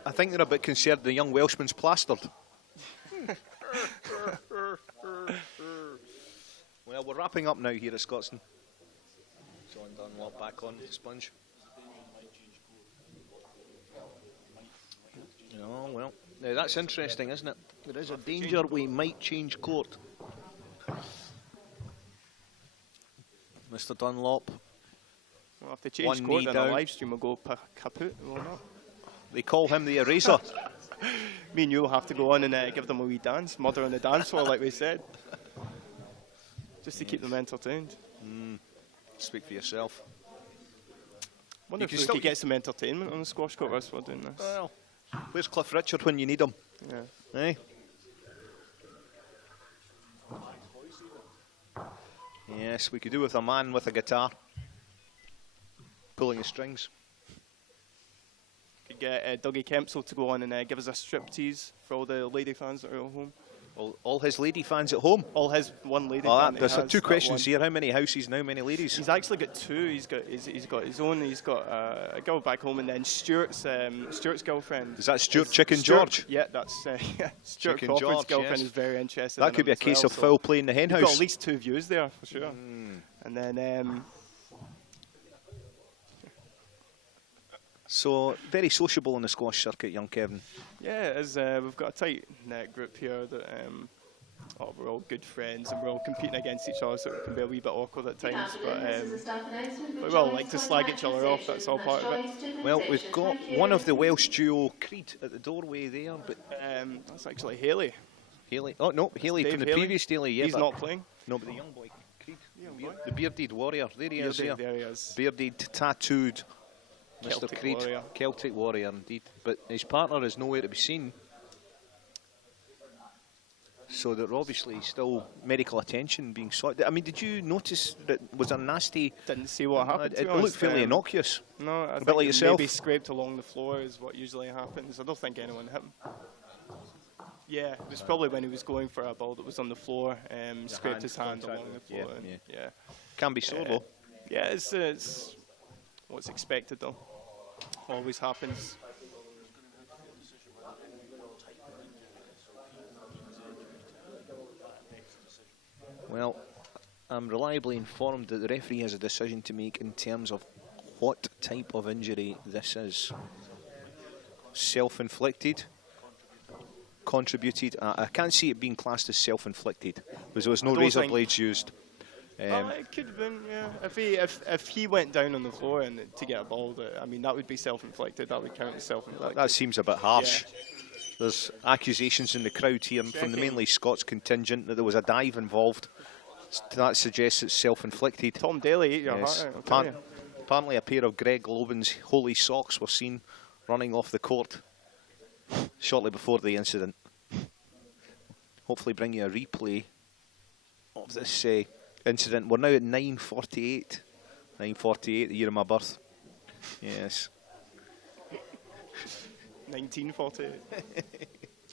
I think they're a bit concerned the young Welshman's plastered. Well, we're wrapping up now here at Scotstoun. John Dunlop back on the sponge. Oh, well, now that's interesting, isn't it? There is a danger we might change court. Mr. Dunlop. Well, if they change court, then the live stream will go kaput, will not? They call him the eraser. Me and you will have to go on and give them a wee dance, murder on the dance floor, like we said. Just to keep them entertained. Speak for yourself. Wonder if we could get some entertainment on the squash court whilst we're doing this. Well, where's Cliff Richard when you need him? Yeah. Eh? Yes, we could do with a man with a guitar pulling the strings. Could get Dougie Kempsell to go on and give us a striptease for all the lady fans that are at home. All his lady fans at home? All his one lady fan. There's 2 questions here. How many houses and how many ladies? He's actually got 2. He's got his own. He's got a girl back home, and then Stuart's girlfriend. Is that Stuart Chicken George? Yeah, that's Stuart Chicken Crawford's George, girlfriend yes. is very interested. That could be a case of foul play in the hen house. We've got at least 2 views there for sure. And then. So, very sociable on the squash circuit, young Kevin. Yeah, it is. We've got a tight-knit group here that we're all good friends and we're all competing against each other, so it can be a wee bit awkward at times. But we all like to slag each other off, that's all part of it. Well, we've got one of the Welsh duo, Creed, at the doorway there, but that's actually Haley. Haley? Oh, no, Haley from the previous Haley, yeah. He's not playing? No, but the young boy, Creed. The bearded warrior. There he is. There he is. Bearded, tattooed. Celtic Mr. Creed, warrior. Celtic warrior indeed, but his partner is nowhere to be seen. So there obviously still medical attention being sought. I mean, did you notice that was a nasty? Didn't see what happened. It looked fairly innocuous. No, I a think bit like yourself. Maybe scraped along the floor is what usually happens. I don't think anyone hit him. Yeah, it was probably when he was going for a ball that was on the floor, scraped his hand along the floor. Yeah. Can be so though. Yeah, it's what's expected though. Always happens. Well, I'm reliably informed that the referee has a decision to make in terms of what type of injury this is. Self-inflicted, contributed. I can't see it being classed as self-inflicted because there was no razor blades used. Well, it could have been, yeah. If he went down on the floor and to get a ball, I mean, that would be self-inflicted. That would count as self-inflicted. That seems a bit harsh. Yeah. There's accusations in the crowd here from the mainly Scots contingent that there was a dive involved. That suggests it's self-inflicted. Tom Daly ate your heart out, apparently a pair of Greg Loban's holy socks were seen running off the court shortly before the incident. Hopefully bring you a replay of this incident. We're now at 9:48. 9:48, the year of my birth. Yes. 1948.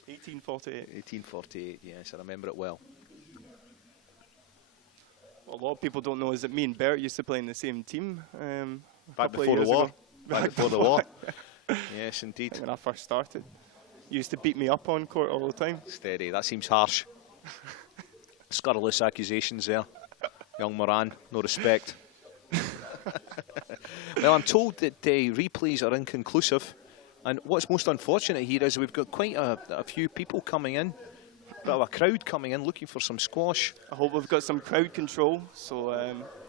1848. 1848, yes, I remember it well. What a lot of people don't know is that me and Bert used to play in the same team. Back before the war. Back before the war. Yes, indeed. When I first started. You used to beat me up on court all the time. Steady, that seems harsh. Scurrilous accusations there. Young Moran, no respect. Well, I'm told that replays are inconclusive. And what's most unfortunate here is we've got quite a few people coming in. Bit of a crowd coming in looking for some squash. I hope we've got some crowd control. So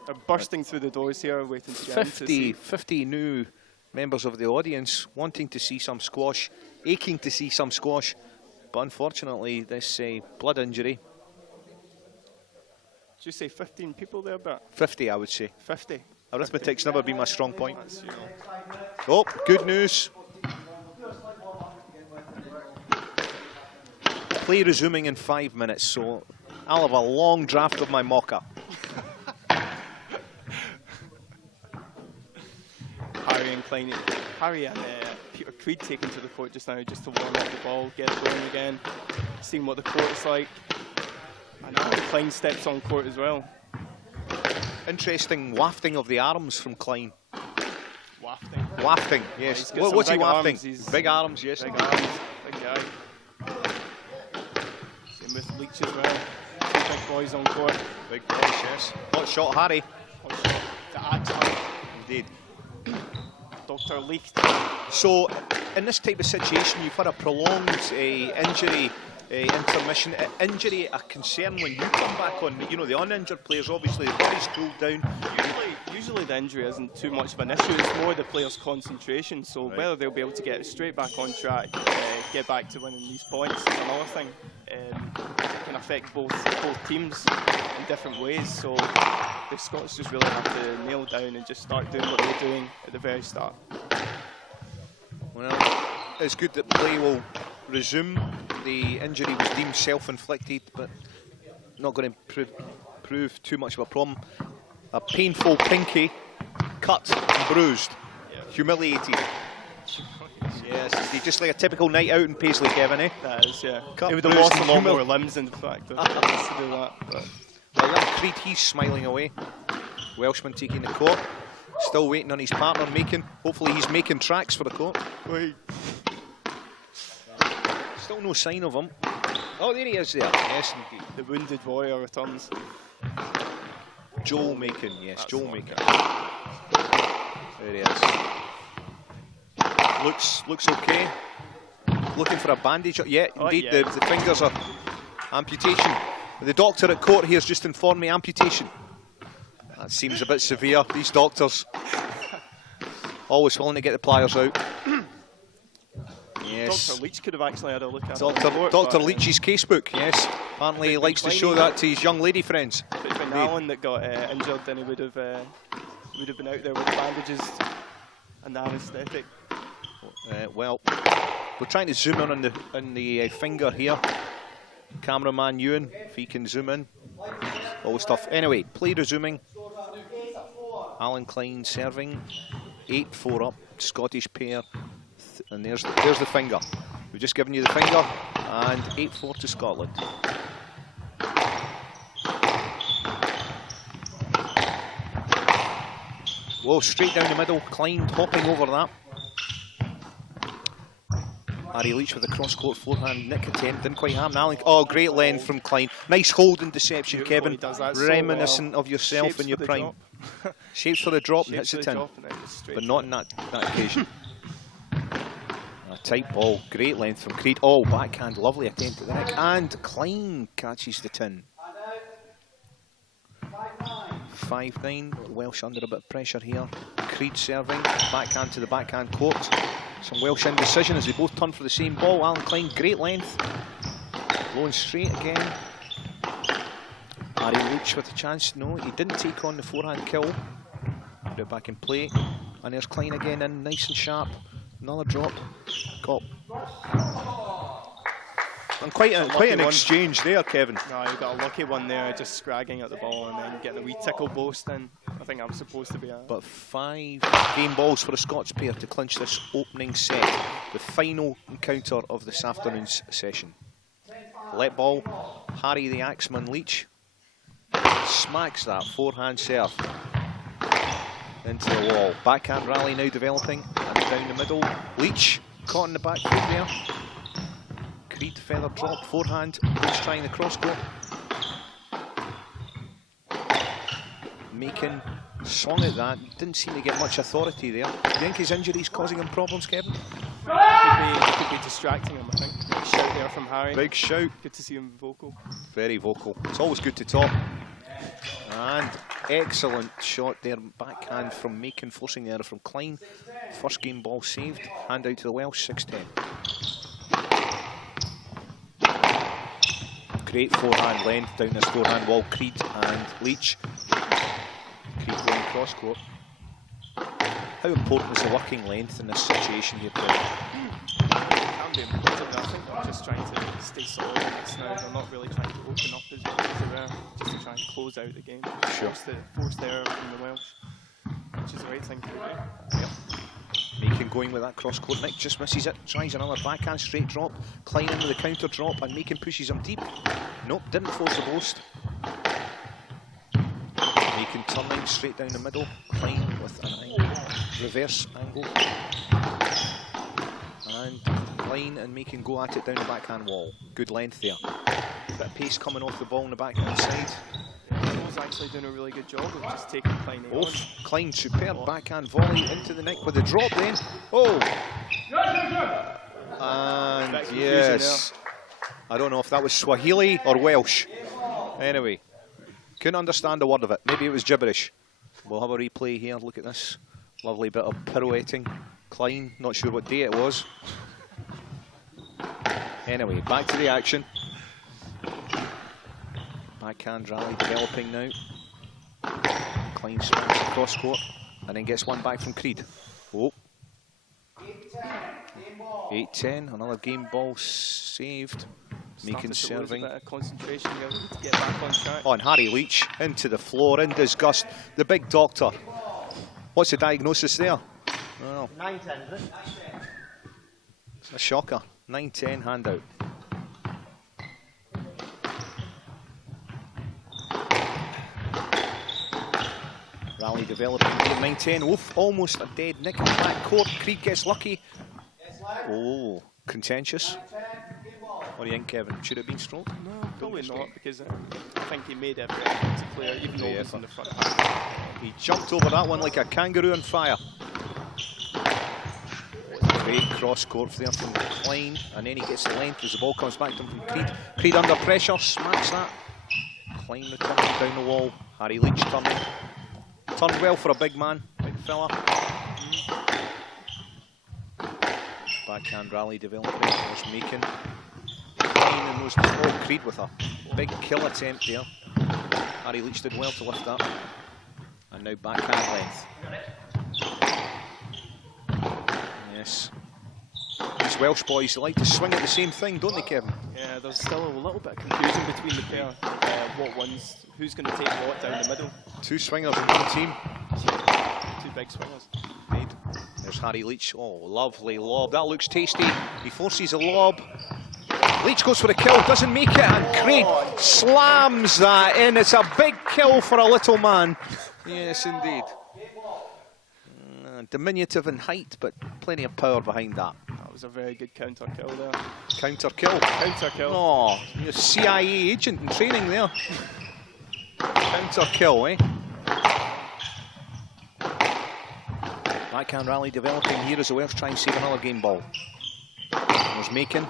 they're bursting through the doors here, waiting to get in to see. 50 new members of the audience wanting to see some squash, aching to see some squash. But unfortunately, this blood injury. Did you say 15 people there, Bert? 50, I would say. 50. Arithmetic's never been my strong point. Oh, good news. Play resuming in 5 minutes, so I'll have a long draft of my mocha. Harry and Peter Creed taken to the court just now just to warm up the ball, get it going again, seeing what the court's like. And Klein steps on court as well. Interesting wafting of the arms from Klein. Wafting? Wafting, yes. What's he wafting? Big arms, yes. Big arms, big guy. Same with Leach as well. Two big boys on court. Big boys, yes. Hot shot, Harry. Hot shot to add to it. Indeed. Dr. Leach. So, in this type of situation, you've had a prolonged injury, intermission. Injury a concern when you come back on? You know, the uninjured players, obviously, the body's cooled down. Usually the injury isn't too much of an issue. It's more the players' concentration. So whether they'll be able to get straight back on track, get back to winning these points is another thing. It can affect both teams in different ways. So the Scots just really have to nail down and just start doing what they're doing at the very start. Well, it's good that play will resume. The injury was deemed self-inflicted, but not going to prove too much of a problem. A painful pinky, cut and bruised, humiliated. Yes, indeed. Just like a typical night out in Paisley, Kevin, eh? That is, yeah. Cut, he would have lost a lot more limbs, in fact, to do that. But. Well, young Creed, he's smiling away. Welshman taking the court. Still waiting on his partner making. Hopefully he's making tracks for the court. Wait. Still no sign of him. Oh, there he is there. Yes, indeed. The wounded warrior returns. Joel Macon, yes, that's Joel Macon. There he is. Looks okay. Looking for a bandage. Yeah, indeed, yeah. The fingers are amputation. The doctor at court here has just informed me amputation. That seems a bit severe. These doctors always willing to get the pliers out. Yes. Dr. Leach could have actually had a look at Dr. Leach's casebook, yes. Apparently he likes to show that to his young lady friends. If it had been Alan that got injured, then he would have been out there with the bandages and the anaesthetic. Well, we're trying to zoom in on the finger here. Cameraman Ewan, if he can zoom in. All stuff. Anyway, play resuming. Alan Klein serving. 8-4 up. Scottish pair. And there's the finger. We've just given you the finger. And 8-4 to Scotland. Whoa, straight down the middle. Klein hopping over that. Harry Leach with a cross-court forehand. Nick attempt, didn't quite harm Alan. Oh, great length from Klein. Nice hold and deception, Kevin. Reminiscent of yourself in your prime. Shapes for the drop and hits the tin. But not in that occasion. A tight ball. Great length from Creed. Oh, backhand. Lovely attempt at the neck. And Klein catches the tin. 5-9. Welsh under a bit of pressure here. Creed serving. Backhand to the backhand court. Some Welsh indecision as they both turn for the same ball. Alan Klein, great length. Blowing straight again. Harry Leach with a chance. No, he didn't take on the forehand kill. Put it back in play. And there's Klein again in, nice and sharp. Another drop. Got. And quite an exchange there, Kevin. No, you got a lucky one there, just scragging at the ball and then getting a wee tickle boast in. I think I'm supposed to be at. But 5 game balls for the Scots pair to clinch this opening set, the final encounter of this afternoon's session. Let ball, Harry the Axeman Leach smacks that forehand serve into the wall. Backhand rally now developing, and down the middle. Leach caught in the back foot there. Creed feather drop, forehand, Leach trying the cross court. Macon swung at that, didn't seem to get much authority there. Do you think his injury's causing him problems, Kevin? Could be distracting him, I think. Big shout there from Harry. Big shout. Good to see him vocal. Very vocal. It's always good to talk. And excellent shot there, backhand from Macon, forcing the error from Klein. First game ball saved, hand out to the Welsh, 6-10. Great forehand length down this forehand wall, Creed and Leach. Creed going cross court. How important is the working length in this situation here, Kevin? Can be important. I think I'm just trying to stay solid in this now. I'm not really trying to open up as much as they were, just to try and close out the game. Sure. Force the error from the Welsh, which is the right thing to do. Yep. Macon going with that cross court. Nick just misses it. Tries another backhand straight drop. Klein in with the counter drop, and Macon pushes him deep. Nope, didn't force the boast. Macon turning straight down the middle. Klein with a reverse angle. And Klein and Macon go at it down the backhand wall. Good length there. Bit of pace coming off the ball on the backhand side. He's actually doing a really good job of just taking Klein on. Klein, superb backhand volley into the neck with the drop then. Oh! And yes. I don't know if that was Swahili or Welsh. Anyway, couldn't understand a word of it. Maybe it was gibberish. We'll have a replay here. Look at this. Lovely bit of pirouetting. Klein, not sure what day it was. Anyway, back to the action. Backhand rally developing now. Klein swings across court and then gets one back from Creed. Oh. 8-10, another game ball saved. Macon serving. A bit of concentration here to get back on track. Oh, and Harry Leach into the floor in disgust. The big doctor. What's the diagnosis there? Well, 9-10, is it? it's a shocker. 9-10 handout. Rally developing here, 9-10. Oof, almost a dead nick in the back court. Creed gets lucky. Oh, contentious. What do you think, Kevin? Should it have been stroked? No, probably not, because I think he made every effort to clear, even though he was in the front half. He jumped over that one like a kangaroo on fire. Great cross court there from Klein, and then he gets the length as the ball comes back to him from Creed. Creed under pressure, smacks that. Klein returning down the wall. Harry Leach turning. Turned well for a big man, big fella. Backhand rally developing. There's Macon. Klein and those two. Creed with a big kill attempt there. Harry Leach did well to lift that. And now backhand length. Yes. These Welsh boys, they like to swing at the same thing, don't they, Kevin? Yeah, there's still a little bit of confusion between the pair. Who's going to take what down the middle? 2 swingers in one team. 2 big swingers. Made. There's Harry Leach. Oh, lovely lob. That looks tasty. He forces a lob. Leach goes for a kill, doesn't make it, and Craig slams that in. It's a big kill for a little man. Yes, indeed. Diminutive in height, but plenty of power behind that. That was a very good counter kill there. Counter kill. Counter kill. Oh, you're a CIA agent in training there. Counter kill, eh? Backhand rally developing here as the Welsh try and save another game ball. There's Macon.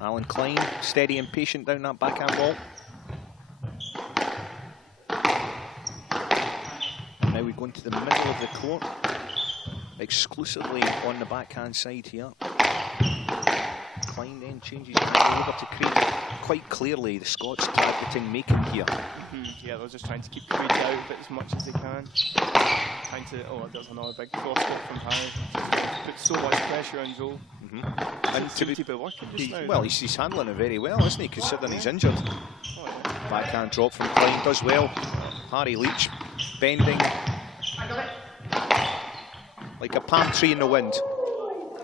Alan Klein, steady and patient down that backhand ball. Now we go into the middle of the court. Exclusively on the backhand side here. Klein then changes over to Creed. Quite clearly the Scots targeting Macon here. Yeah, they're just trying to keep Creed out of it as much as they can. Trying to, there's another big cross from Harry. Put so much pressure on Joe. And to be working just now. Well, he's handling it very well, isn't he? Considering he's injured. Backhand drop from Klein does well. Harry Leach bending like a palm tree in the wind.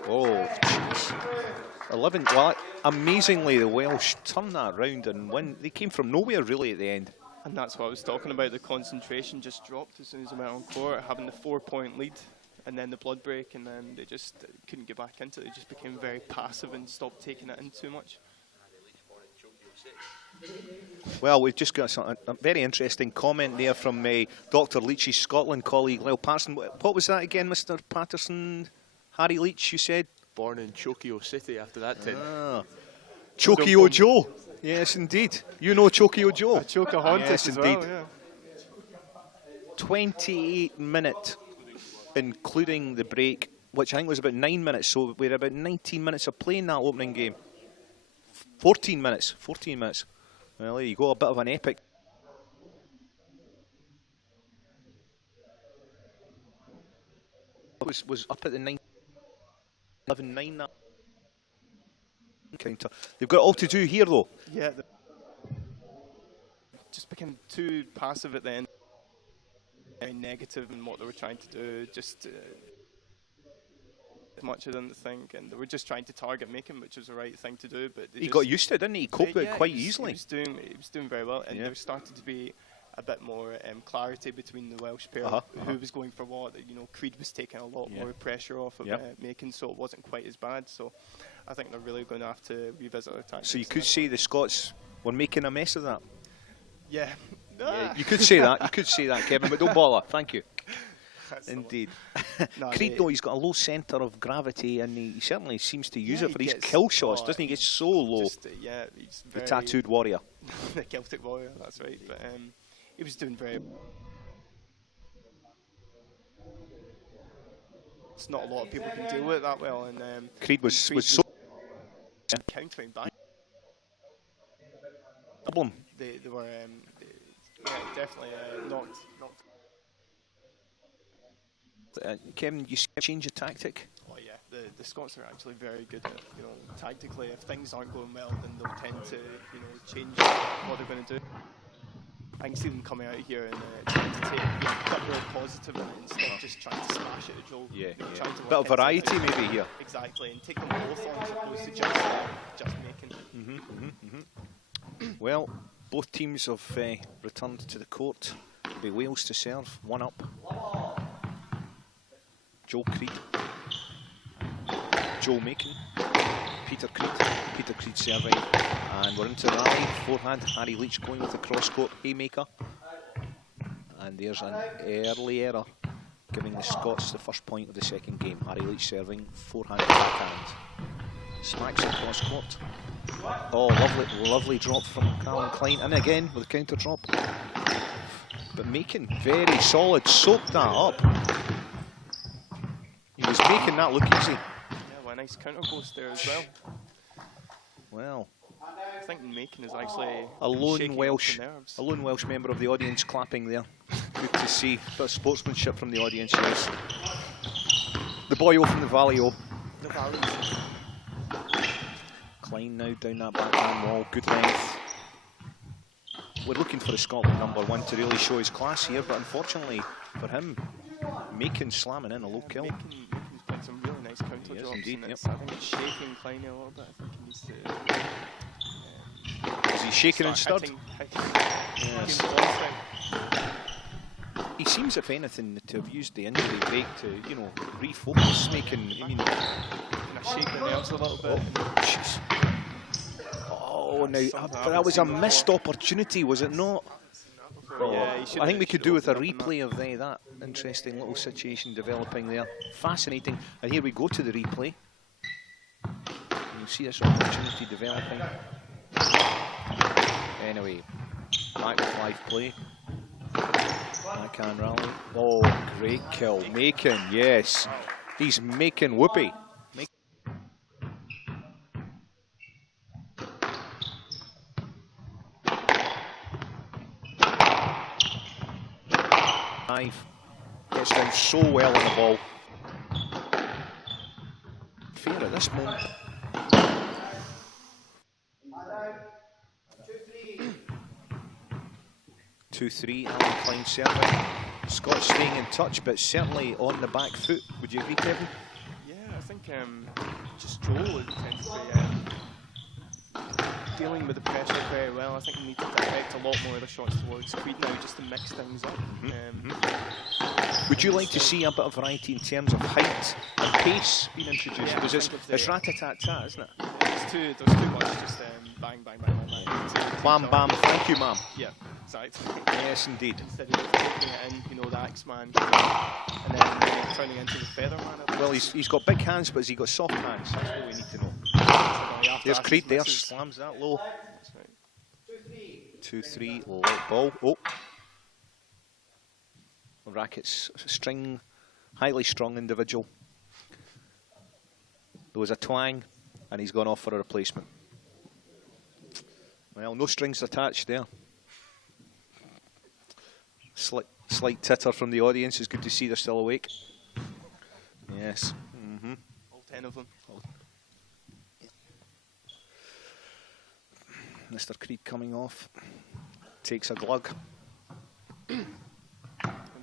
Oh, jeez. 11. Well, amazingly, the Welsh turned that round and win. They came from nowhere really at the end. And that's what I was talking about. The concentration just dropped as soon as they went on court, having the 4-point lead, and then the blood break, and then they just couldn't get back into it. They just became very passive and stopped taking it in too much. Well, we've just got a very interesting comment there from Dr. Leach's Scotland colleague, Lyle Patterson. What was that again, Mr. Patterson? Harry Leach, you said? Born in Chokio City after that 10. Chokio Joe. Yes, indeed. You know Chokio Joe. Yes, as indeed. Well, yeah. 28 minute, including the break, which I think was about 9 minutes. So we're about 19 minutes of playing that opening game. 14 minutes. 14 minutes. Well, there you go. A bit of an epic. Was up at the 11-9 that counter. They've got it all to do here though. Yeah, just became too passive at the end. Very negative in what they were trying to do. Just much I didn't think, and they were just trying to target Macon, which was the right thing to do. But he got used to it, didn't he? He coped with it quite easily. He was doing very well, and there started to be a bit more clarity between the Welsh pair, who was going for what. You know, Creed was taking a lot more pressure off of Macon, so it wasn't quite as bad. So I think they're really going to have to revisit their tactics. So you could say the Scots were making a mess of that. Yeah. You could say that. You could say that, Kevin, but don't bother. Thank you. Indeed. Creed, though, he's got a low centre of gravity, and he certainly seems to use it for his kill shots, doesn't he? He gets so low. He's the tattooed warrior. The Celtic warrior, that's right. But he was doing very. It's not a lot of people can deal with it that well, and Creed was so countering back. Problem. They were definitely knocked. Kevin, you change your tactic? Oh yeah, the Scots are actually very good at, tactically. If things aren't going well, then they'll tend to, change what they're going to do. I can see them coming out here and trying to take quite real positive in it instead of just trying to smash it at Joel. Trying to bit of variety maybe here. Exactly, and take them both on as opposed to just making. Well, both teams have returned to the court. It'll be Wales to serve, 1 up. Joel Creed, Joe Macon, Peter Creed serving, and we're into the rally, forehand, Harry Leach going with the cross-court haymaker, and there's an early error, giving the Scots the first point of the second game. Harry Leach serving, forehand backhand, smacks it cross-court. Oh, lovely drop from Alan Klein, and again with a counter drop, but Macon, very solid, soaked that up. He was making that look easy. Yeah, well, a nice counter post there as well. Well, I think Macon is actually a lone Welsh member of the audience clapping there. Good to see a bit of sportsmanship from the audience. Yes. The boy from the Valley. Klein now down that backhand wall, good length. We're looking for a Scotland #1 to really show his class here, but unfortunately for him, Macon slamming in a low kill. Macon's playing some really nice counter drops. Indeed, And yep. I think it's shaking Klein a little bit. I think he needs to. Is he shaking and stirred? Yes. He seems, if anything, to have used the injury break to, you know, refocus. Macon, I mean, kind of shake the nerves a little bit. Oh, now but that was a missed opportunity, was it not? Yeah, I think we could do with a replay of that interesting little situation developing there. Fascinating. And here we go to the replay. You see this opportunity developing. Anyway, back with live play. Backhand rally. Oh, great kill. Macon, yes. He's making whoopee. Gets down so well on the ball. Fair at this moment. 2-3, Alan Klein serving. Scott staying in touch, but certainly on the back foot. Would you agree, Kevin? Yeah, I think just Joel tends to be dealing with the pressure very well. I think we need to direct a lot more of the shots towards Creed now, just to mix things up. Would you like to see a bit of variety in terms of height and pace being introduced? Because it's rat-a-tat-tat, isn't it? There's too much just bang, bang, bang, bang, bang. Bam, bam, thank you, ma'am. Yeah, exactly. Yes, indeed. Instead of putting it in, you know, the Axeman, and then turning into the Featherman. Well, he's got big hands, but has he got soft hands? That's what we need to know. There's Creed there, slams that low. 2-3, low ball. Oh. Racket's highly strong individual. There was a twang, and he's gone off for a replacement. Well, no strings attached there. Slight titter from the audience. It's good to see they're still awake. Yes. All 10 of them. Mr. Creed coming off. Takes a glug.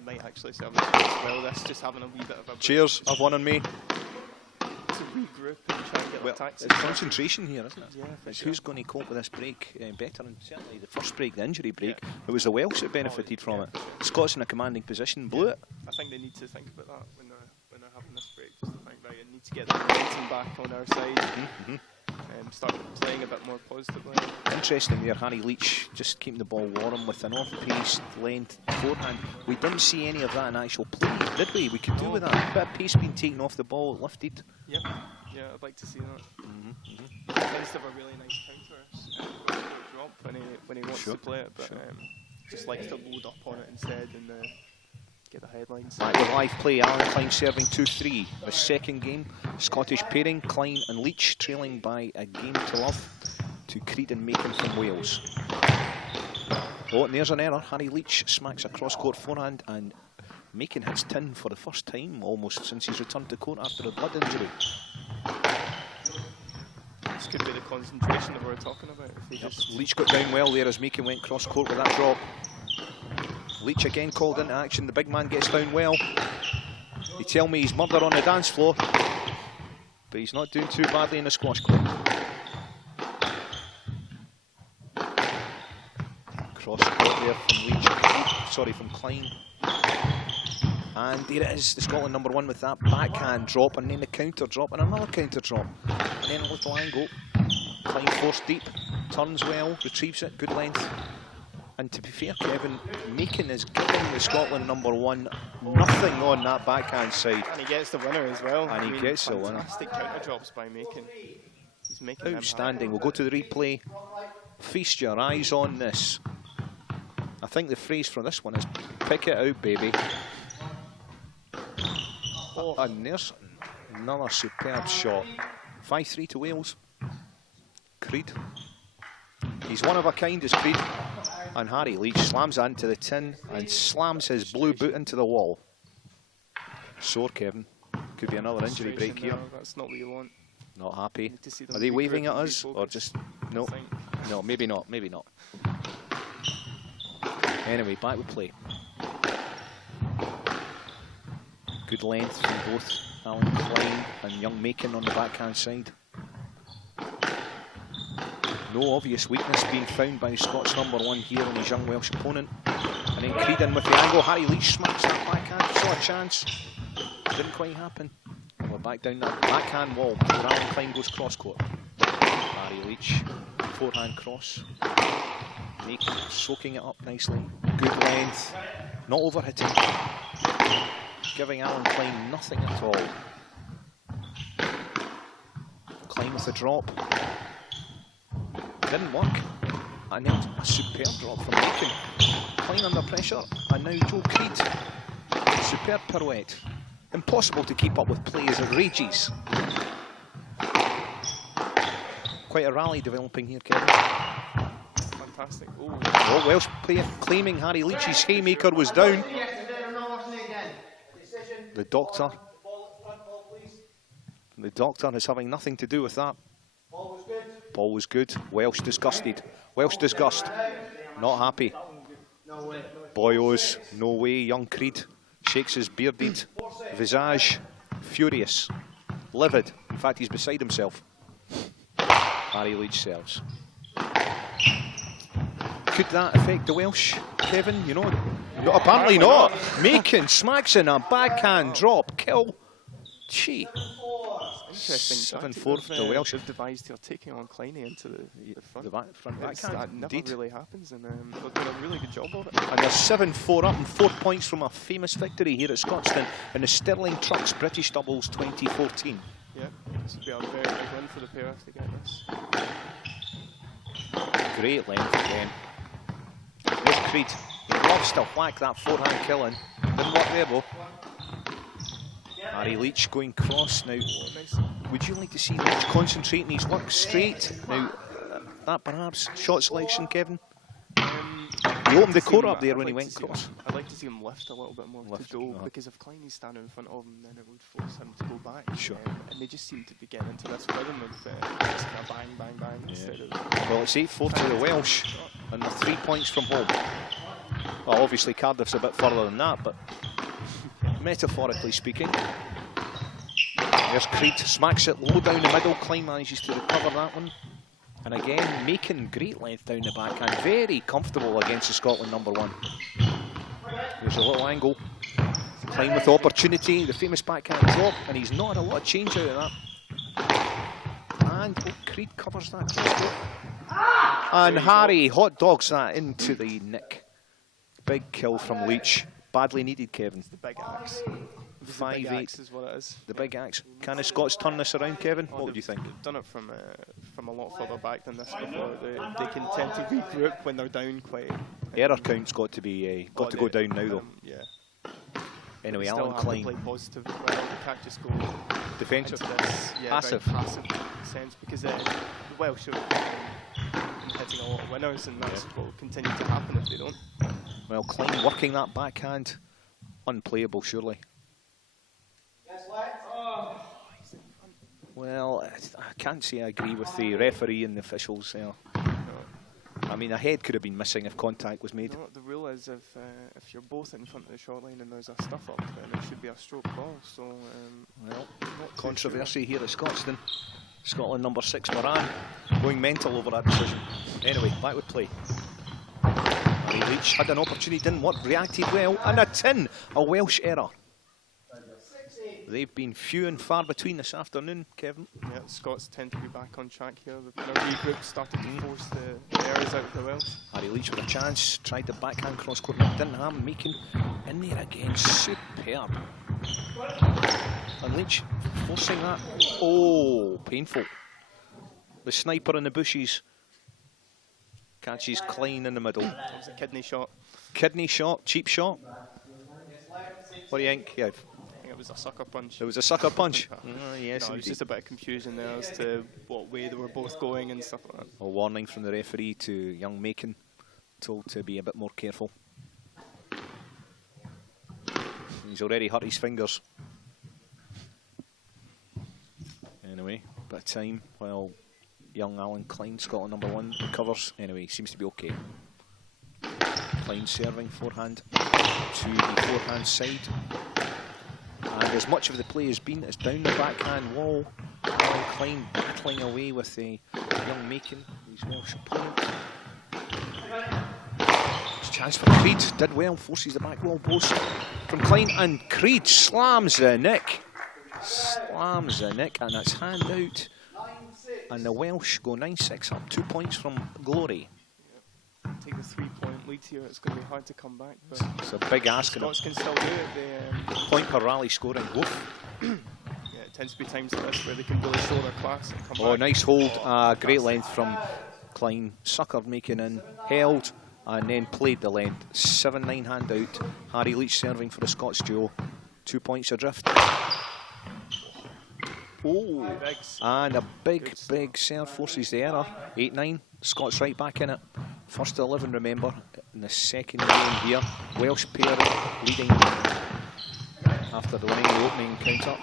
Might actually serve as well. That's just having a wee bit of a break. Cheers, have one on me. To regroup and try and get the attacks. It's concentration here, isn't it? Yeah, it's who's going to cope with this break better, and certainly the first break, the injury break, it was the Welsh that benefited from it. Scots in a commanding position blew it. I think they need to think about that when they're having this break. Just to think, right, I need to get the momentum back on our side. Start playing a bit more positively. Interesting there, Harry Leach just keeping the ball warm with an off-pace length forehand. We didn't see any of that in actual play, did we? We could do with that. A bit of pace being taken off the ball, lifted. Yeah, I'd like to see that. He tends to have a really nice counter drop when he wants to play it, but just likes to load up on it instead and get the headlines. Right, with live play, Alan Klein serving 2-3. The second game, Scottish pairing, Klein and Leach trailing by a game to love to Creed and Macon from Wales. Oh, and there's an error. Harry Leach smacks a cross-court forehand and Macon hits tin for the first time almost since he's returned to court after a blood injury. This could be the concentration that we're talking about. If just Leach got down well there as Macon went cross-court with that drop. Leach again called into action. The big man gets down well. They tell me he's murder on the dance floor, but he's not doing too badly in the squash court. Cross court there from Leach. Sorry, from Klein. And there it is, the Scotland #1 with that backhand drop, and then the counter drop, and another counter drop, and then a little angle. Klein forced deep, turns well, retrieves it, good length. And to be fair, Kevin, Macon is giving the Scotland #1 nothing on that backhand side. And he gets the winner as well. And he gets the winner. Fantastic counter drops by Macon. He's making outstanding. We'll go to the replay. Feast your eyes on this. I think the phrase for this one is pick it out, baby. Oh, and there's another superb shot. 5-3 to Wales. Creed. He's one of a kind, is Creed. And Harry Leach slams into the tin and slams his blue boot into the wall. Sore, Kevin. Could be another injury break here. That's not what you want. Not happy. Are Are they waving at us or just no? No, maybe not. Maybe not. Anyway, back with play. Good length from both Alan Klein and Young Macon on the backhand side. No obvious weakness being found by Scots #1 here on his young Welsh opponent. And then Creed in with the angle. Harry Leach smacks that backhand. Saw a chance. Didn't quite happen. We're back down that backhand wall before Alan Klein goes cross court. Harry Leach, forehand cross. Macon soaking it up nicely. Good length. Not overhitting. Giving Alan Klein nothing at all. Klein with a drop. Didn't work. And then a superb drop from Macon. Klein under pressure. And now Joe Creed. Superb pirouette. Impossible to keep up with play as it rages. Quite a rally developing here, Kevin. Fantastic. Oh, Welsh player claiming Harry Leach's haymaker was down. The doctor is having nothing to do with that. Ball was good. Welsh disgusted. Welsh disgust. Not happy. Boyos, no way. Young Creed shakes his bearded visage. Furious. Livid. In fact, he's beside himself. Harry Leach serves. Could that affect the Welsh, Kevin? You know, no, apparently not. Macon smacks in a backhand drop kill. Gee. Interesting. 7-4 for the Welsh. They've devised here taking on Kleiny into the front. The front backhand. That never Indeed. really happens, and they've done a really good job of it. And they're 7-4 up and 4 points from a famous victory here at Scotstoun in the Sterling Trucks British Doubles 2014. Yeah, this would be a very big win for the pair if they get this. Great length again. There's Creed. He loves to whack that forehand kill in. Didn't work there though. Harry Leach going cross now. Would you like to see Leach concentrating his work straight? Now, that perhaps shot selection, Kevin? He opened the court up there when he went cross. I'd like to see him lift a little bit more to go, because if Kleiny's standing in front of him, then it would force him to go back. Sure. And they just seem to be getting into this rhythm of just kind of bang, bang, bang instead of... Well, it's 8-4 to the Welsh, and they're 3 points from home. Well, obviously Cardiff's a bit further than that, but metaphorically speaking. There's Creed, smacks it low down the middle. Klein manages to recover that one. And again, making great length down the backhand. Very comfortable against the Scotland #1. There's a little angle. Klein with opportunity, the famous backhand drop, and he's not had a lot of change out of that. And Creed covers that cross. And Harry hot dogs that into the nick. Big kill from Leach. Badly needed, Kevin. It's the big axe. 5-8 is what it is. The big axe. Can the Scots turn this around, Kevin? What would you think? They've done it from a lot further back than this before. They can tend to regroup when they're down quite. Error count's got to be go down now though. Yeah. Anyway, Alan Klein. Play positive. Well, they can't just go defensive. Into this, Passive. very passive sense, because the Welsh have been hitting a lot of winners, and that's what will continue to happen if they don't. Well, Klein working that backhand, unplayable surely. Well, I can't say I agree with the referee and the officials there. I mean, a head could have been missing if contact was made. No, the rule is if you're both in front of the shot line and there's a stuff up, then it should be a stroke ball. So, well, controversy here at Scotstoun. Scotland #6 Moran going mental over that decision. Anyway, back with play. Harry Leach had an opportunity, didn't work, reacted well, and a tin, a Welsh error. They've been few and far between this afternoon, Kevin. Yeah, the Scots tend to be back on track here. They've kind of regrouped, started to force the errors out of the Welsh. Harry Leach with a chance, tried the backhand cross court, didn't have Macon in there again, superb. And Leach forcing that. Oh, painful. The sniper in the bushes catches Klein in the middle. It was a kidney shot. Kidney shot, cheap shot. What do you think, Kev? It was a sucker punch. It was a sucker punch. Yes, no, it was just a bit of confusion there as to what way they were both going and stuff like that. A warning from the referee to young Macon, told to be a bit more careful. He's already hurt his fingers. Anyway, Bit of time while young Alan Klein, Scotland #1, recovers. Anyway, seems to be okay. Klein serving forehand to the forehand side. And as much of the play has been, it's down the backhand wall. Alan Klein battling away with the young Macon, his Welsh opponent. Chance for Creed, did well, forces the back wall post from Klein, and Creed slams the nick. Slams the nick, and it's hand out. And the Welsh go 9-6 up, 2 points from Glory. Take the 3-point lead here, it's going to be hard to come back. But it's a big ask. Scots can still do it. Point per rally scoring, woof. Yeah, it tends to be times like this where they can really show their class and come back. Nice hold, great length from Klein. Suckered Macon in, held, and then played the length. 7-9 hand out. Harry Leach serving for the Scots duo. 2 points adrift. Oh, and a big serve forces the error. 8-9. Scots right back in it. First to 11, remember, in the second game here. Welsh pair leading after the winning the opening counter.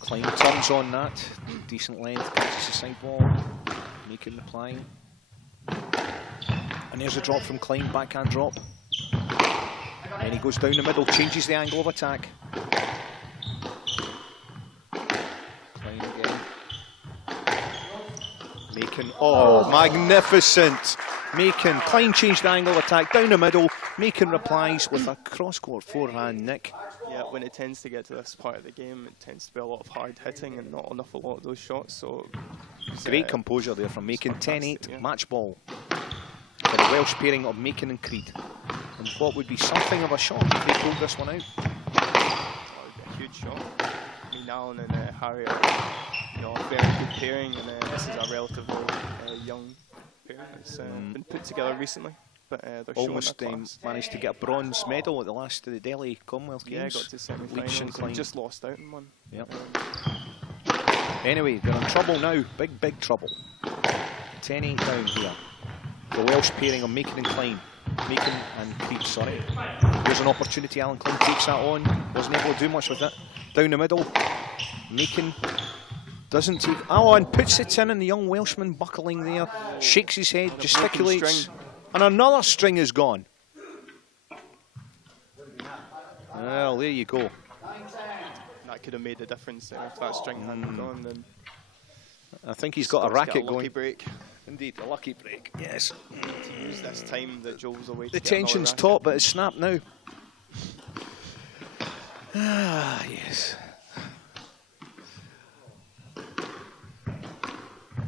Klein turns on that. Decent length, catches the side ball. Making the play. And there's a drop from Klein, backhand drop. And he goes down the middle, changes the angle of attack. Klein again. Macon, oh, magnificent! Macon, Klein changed the angle of attack, down the middle. Macon replies with a cross-court forehand nick. Yeah, when it tends to get to this part of the game, it tends to be a lot of hard hitting and not enough a lot of those shots. So great composure there from Macon. 10-8, yeah. Match ball for the Welsh pairing of Macon and Creed. And what would be something of a shot if they pulled this one out? That would be a huge shot. I mean, Alan and Harry are, a very good pairing, and this is a relatively young pairing that's been put together recently. But they're almost managed to get a bronze medal at the last of the Delhi Commonwealth Games. Yeah, got to semi-finals and just lost out in one. Yep. Anyway, they're in trouble now, big trouble. 10-8 down here. The Welsh pairing of Macon and Klein. Macon and Creed, sorry. Here's an opportunity, Alan Klein takes that on. Wasn't able to do much with it. Down the middle. Macon doesn't take... Oh, and puts it in, and the young Welshman buckling there. Shakes his head, gesticulates. And another string is gone. Well, there you go. That could have made a difference if that string hadn't gone. Then I think he's got a racket going. Lucky break. Indeed, a lucky break, yes. To use this time that Joel's away to the tension's taut, but it's snapped now. Ah, yes.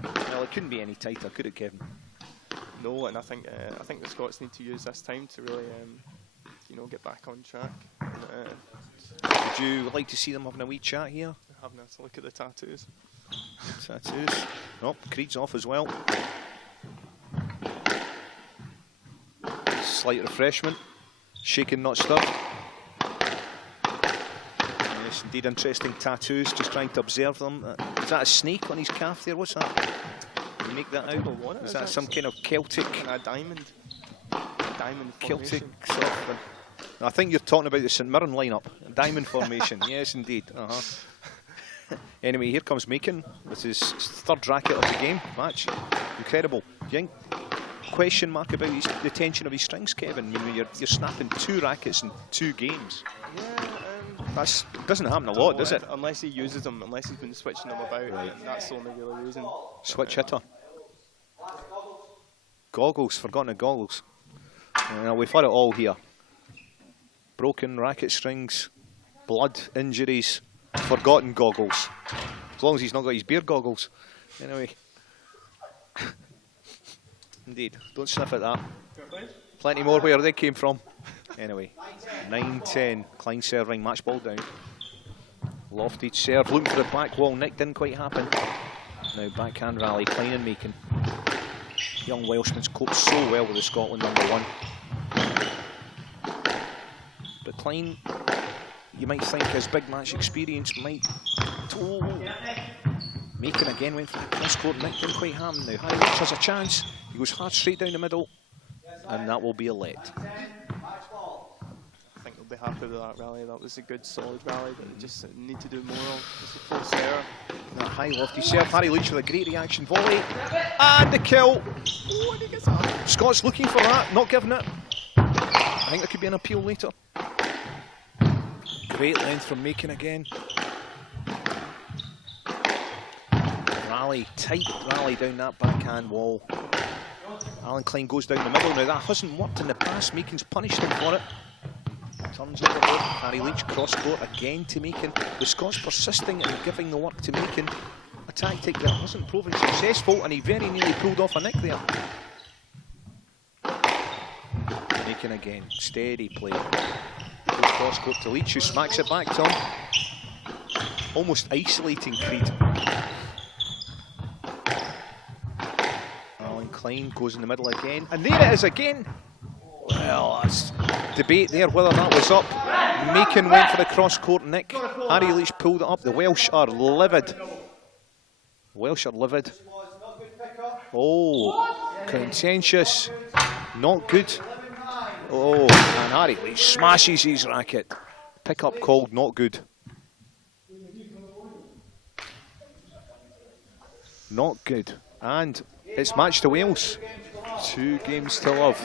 Well, it couldn't be any tighter, could it, Kevin? No, and I think the Scots need to use this time to really, get back on track. Would you like to see them having a wee chat here? Having a look at the tattoos. Tattoos. Oh, Creed's off as well. Slight refreshment. Shaken, not stirred. Yes, indeed, interesting tattoos. Just trying to observe them. Is that a snake on his calf there? What's that? Can you make that out? Is that some kind of Celtic? A diamond. Celtic sort of. I think you're talking about the St Mirren lineup. Diamond formation. Yes, indeed. Anyway, here comes Macon with his third racket of the game match. Incredible. Question mark about the tension of his strings, Kevin. I mean, you're snapping 2 rackets in 2 games. Yeah, that doesn't happen a lot, does it? Unless he uses them, unless he's been switching them about. Right. That's the only real reason. Switch hitter. Goggles, forgotten the goggles. We've had it all here. Broken racket strings, blood, injuries, forgotten goggles. As long as he's not got his beer goggles. Anyway. Indeed, don't sniff at that. Plenty more where they came from. Anyway, 9-10, Klein serving, match ball down. Lofted serve, looking for the back wall, nick didn't quite happen. Now backhand rally, Klein and Macon. Young Welshman's coped so well with the Scotland #1. But Klein, you might think his big match experience might... Oh. Macon again went for the cross-court, nick didn't quite happen. Now Harry Leach has a chance. He goes hard straight down the middle, and that will be a let. I think there'll be happy with that rally. That was a good, solid rally that they just need to do more of. Just a full serve. That high lofty serve. Harry Leach with a great reaction volley. And the kill. Oh, and he gets that. Scott's looking for that, not giving it. I think there could be an appeal later. Great length from Macon again. Rally, tight rally down that backhand wall. Alan Klein goes down the middle. Now that hasn't worked in the past. Macon's punished him for it. Turns over there. Harry Leach cross court again to Macon. The Scots persisting in giving the work to Macon. A tactic that hasn't proven successful, and he very nearly pulled off a nick there. Macon again. Steady play. Cross court to Leach, who smacks it back to him. Almost isolating Creed. Alan Klein goes in the middle again, and there it is again. Well, that's debate there whether that was up. Macon went for the cross court nick. Harry Leach pulled it up. The Welsh are livid. Welsh are livid. Oh, contentious. Not good. Oh, and Harry Leach smashes his racket. Pick up called not good. Not good. And it's match to Wales. 2 games to love.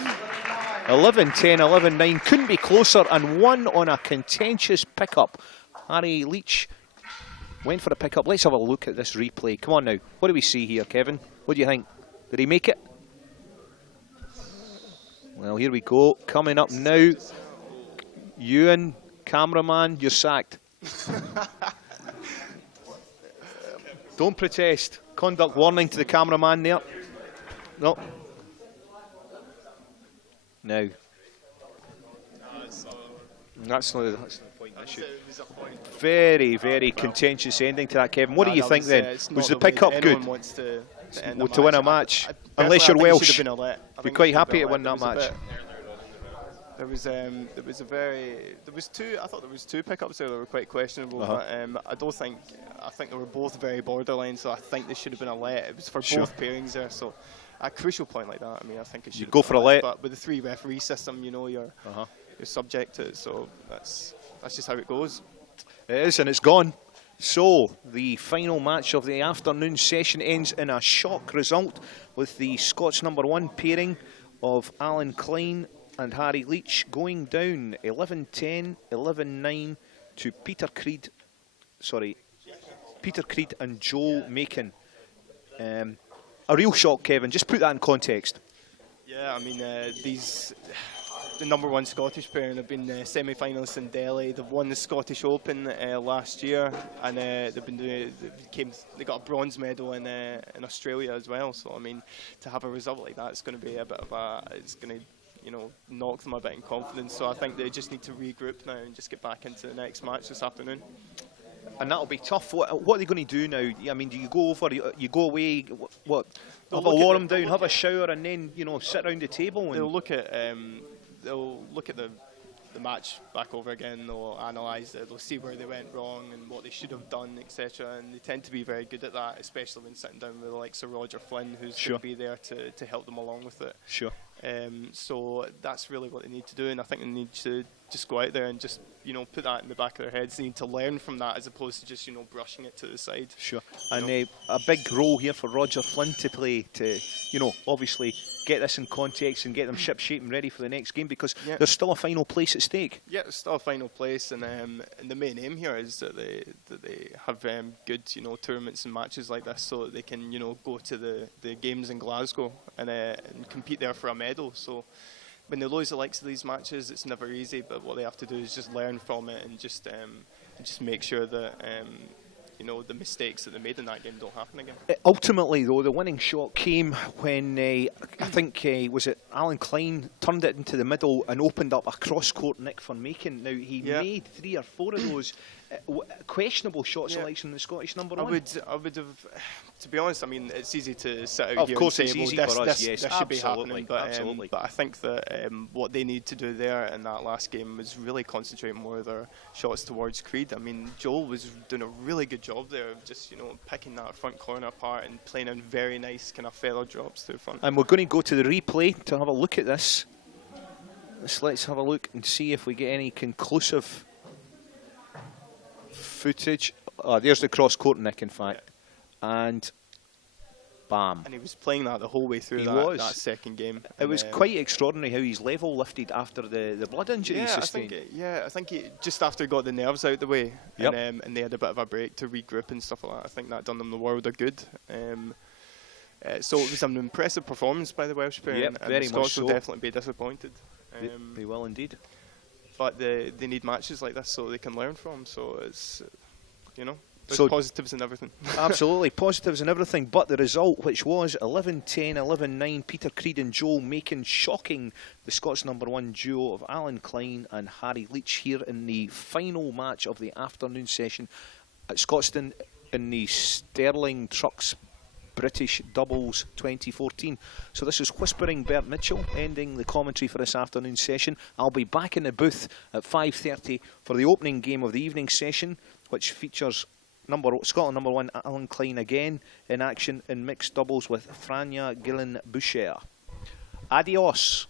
11-10, 11-9. Couldn't be closer, and won on a contentious pickup. Harry Leach went for a pickup. Let's have a look at this replay. Come on now. What do we see here, Kevin? What do you think? Did he make it? Well, here we go. Coming up now. Ewan, cameraman, you're sacked. Don't protest. Conduct warning to the cameraman there. No. No. That's not the point. Very, very contentious ending to that, Kevin. What do you think then? Was the pick-up good? To win a match? Unless you're Welsh. You're quite happy to win that match. There was two. I thought there was 2 pickups there that were quite questionable. But I think they were both very borderline. So I think they should have been a let. It was for both pairings there. So at a crucial point like that, I mean, I think it should. You go for a let. But with the 3 referee system, you know, you're subject to it. So that's just how it goes. It is, and it's gone. So the final match of the afternoon session ends in a shock result with the Scots #1 pairing of Alan Klein and Harry Leach going down 11-10, 11-9 to Peter Creed and Joel Macon. A real shock, Kevin. Just put that in context. Yeah, I mean, the #1 Scottish pair, and they've been semi-finalists in Delhi. They've won the Scottish Open last year, and they got a bronze medal in Australia as well. So I mean, to have a result like that, it's going to be a bit of it's going to, you know, knock them a bit in confidence. So I think they just need to regroup now and just get back into the next match this afternoon. And that'll be tough. What are they going to do now? I mean, do you go over, you go away, what? Have a warm down, have a shower, and then, you know, sit around the table? And they'll look at the match back over again. They'll analyse it. They'll see where they went wrong and what they should have done, etc. And they tend to be very good at that, especially when sitting down with the likes of Roger Flynn, who's going to be there to help them along with it. Sure. So that's really what they need to do, and I think they need to just go out there and just, you know, put that in the back of their heads. They need to learn from that as opposed to just, you know, brushing it to the side. Sure. And a big role here for Roger Flynn to play to, you know, obviously get this in context and get them ship shape and ready for the next game, because there's still a final place at stake. Yeah, there's still a final place, and the main aim here is that they have good, you know, tournaments and matches like this, so that they can, you know, go to the games in Glasgow and compete there for a medal. So when they lose the likes of these matches, it's never easy, but what they have to do is just learn from it and just make sure that you know, the mistakes that they made in that game don't happen again. Ultimately, though, the winning shot came when I think was it Alan Klein turned it into the middle and opened up a cross-court nick for Macon. Now he made 3 or 4 of those questionable shot selection in the Scottish #1. I would have, to be honest. I mean, it's easy to sit out of here course and say, it's easy well, for us. Yes, this should be happening. But I think that what they need to do there in that last game was really concentrate more of their shots towards Creed. I mean, Joel was doing a really good job there of just, you know, picking that front corner apart and playing in very nice kind of feather drops to the front. And we're going to go to the replay to have a look at this. let's have a look and see if we get any conclusive footage. There's the cross-court nick, in fact. And bam. And he was playing that the whole way through that second game. It was quite extraordinary how his level lifted after the blood injury he sustained. I think he, just after he got the nerves out of the way, Yep. and they had a bit of a break to regroup and stuff like that, I think that done them the world of good. So it was an impressive performance by the Welsh pair, Yep, and very the much Scots will so. definitely be disappointed. They will indeed. But they need matches like this so they can learn from. So it's, there's So- positives in everything. Absolutely, positives and everything, but the result, which was 11-10, 11-9, Peter Creed and Joel Macon shocking the Scots #1 duo of Alan Klein and Harry Leach here in the final match of the afternoon session at Scotstoun in the Sterling Trucks British Doubles 2014. So this is Whispering Bert Mitchell ending the commentary for this afternoon session. I'll be back in the booth at 5:30 for the opening game of the evening session, which features Scotland #1 Alan Klein again in action in mixed doubles with Franja Gillen-Boucher. Adios.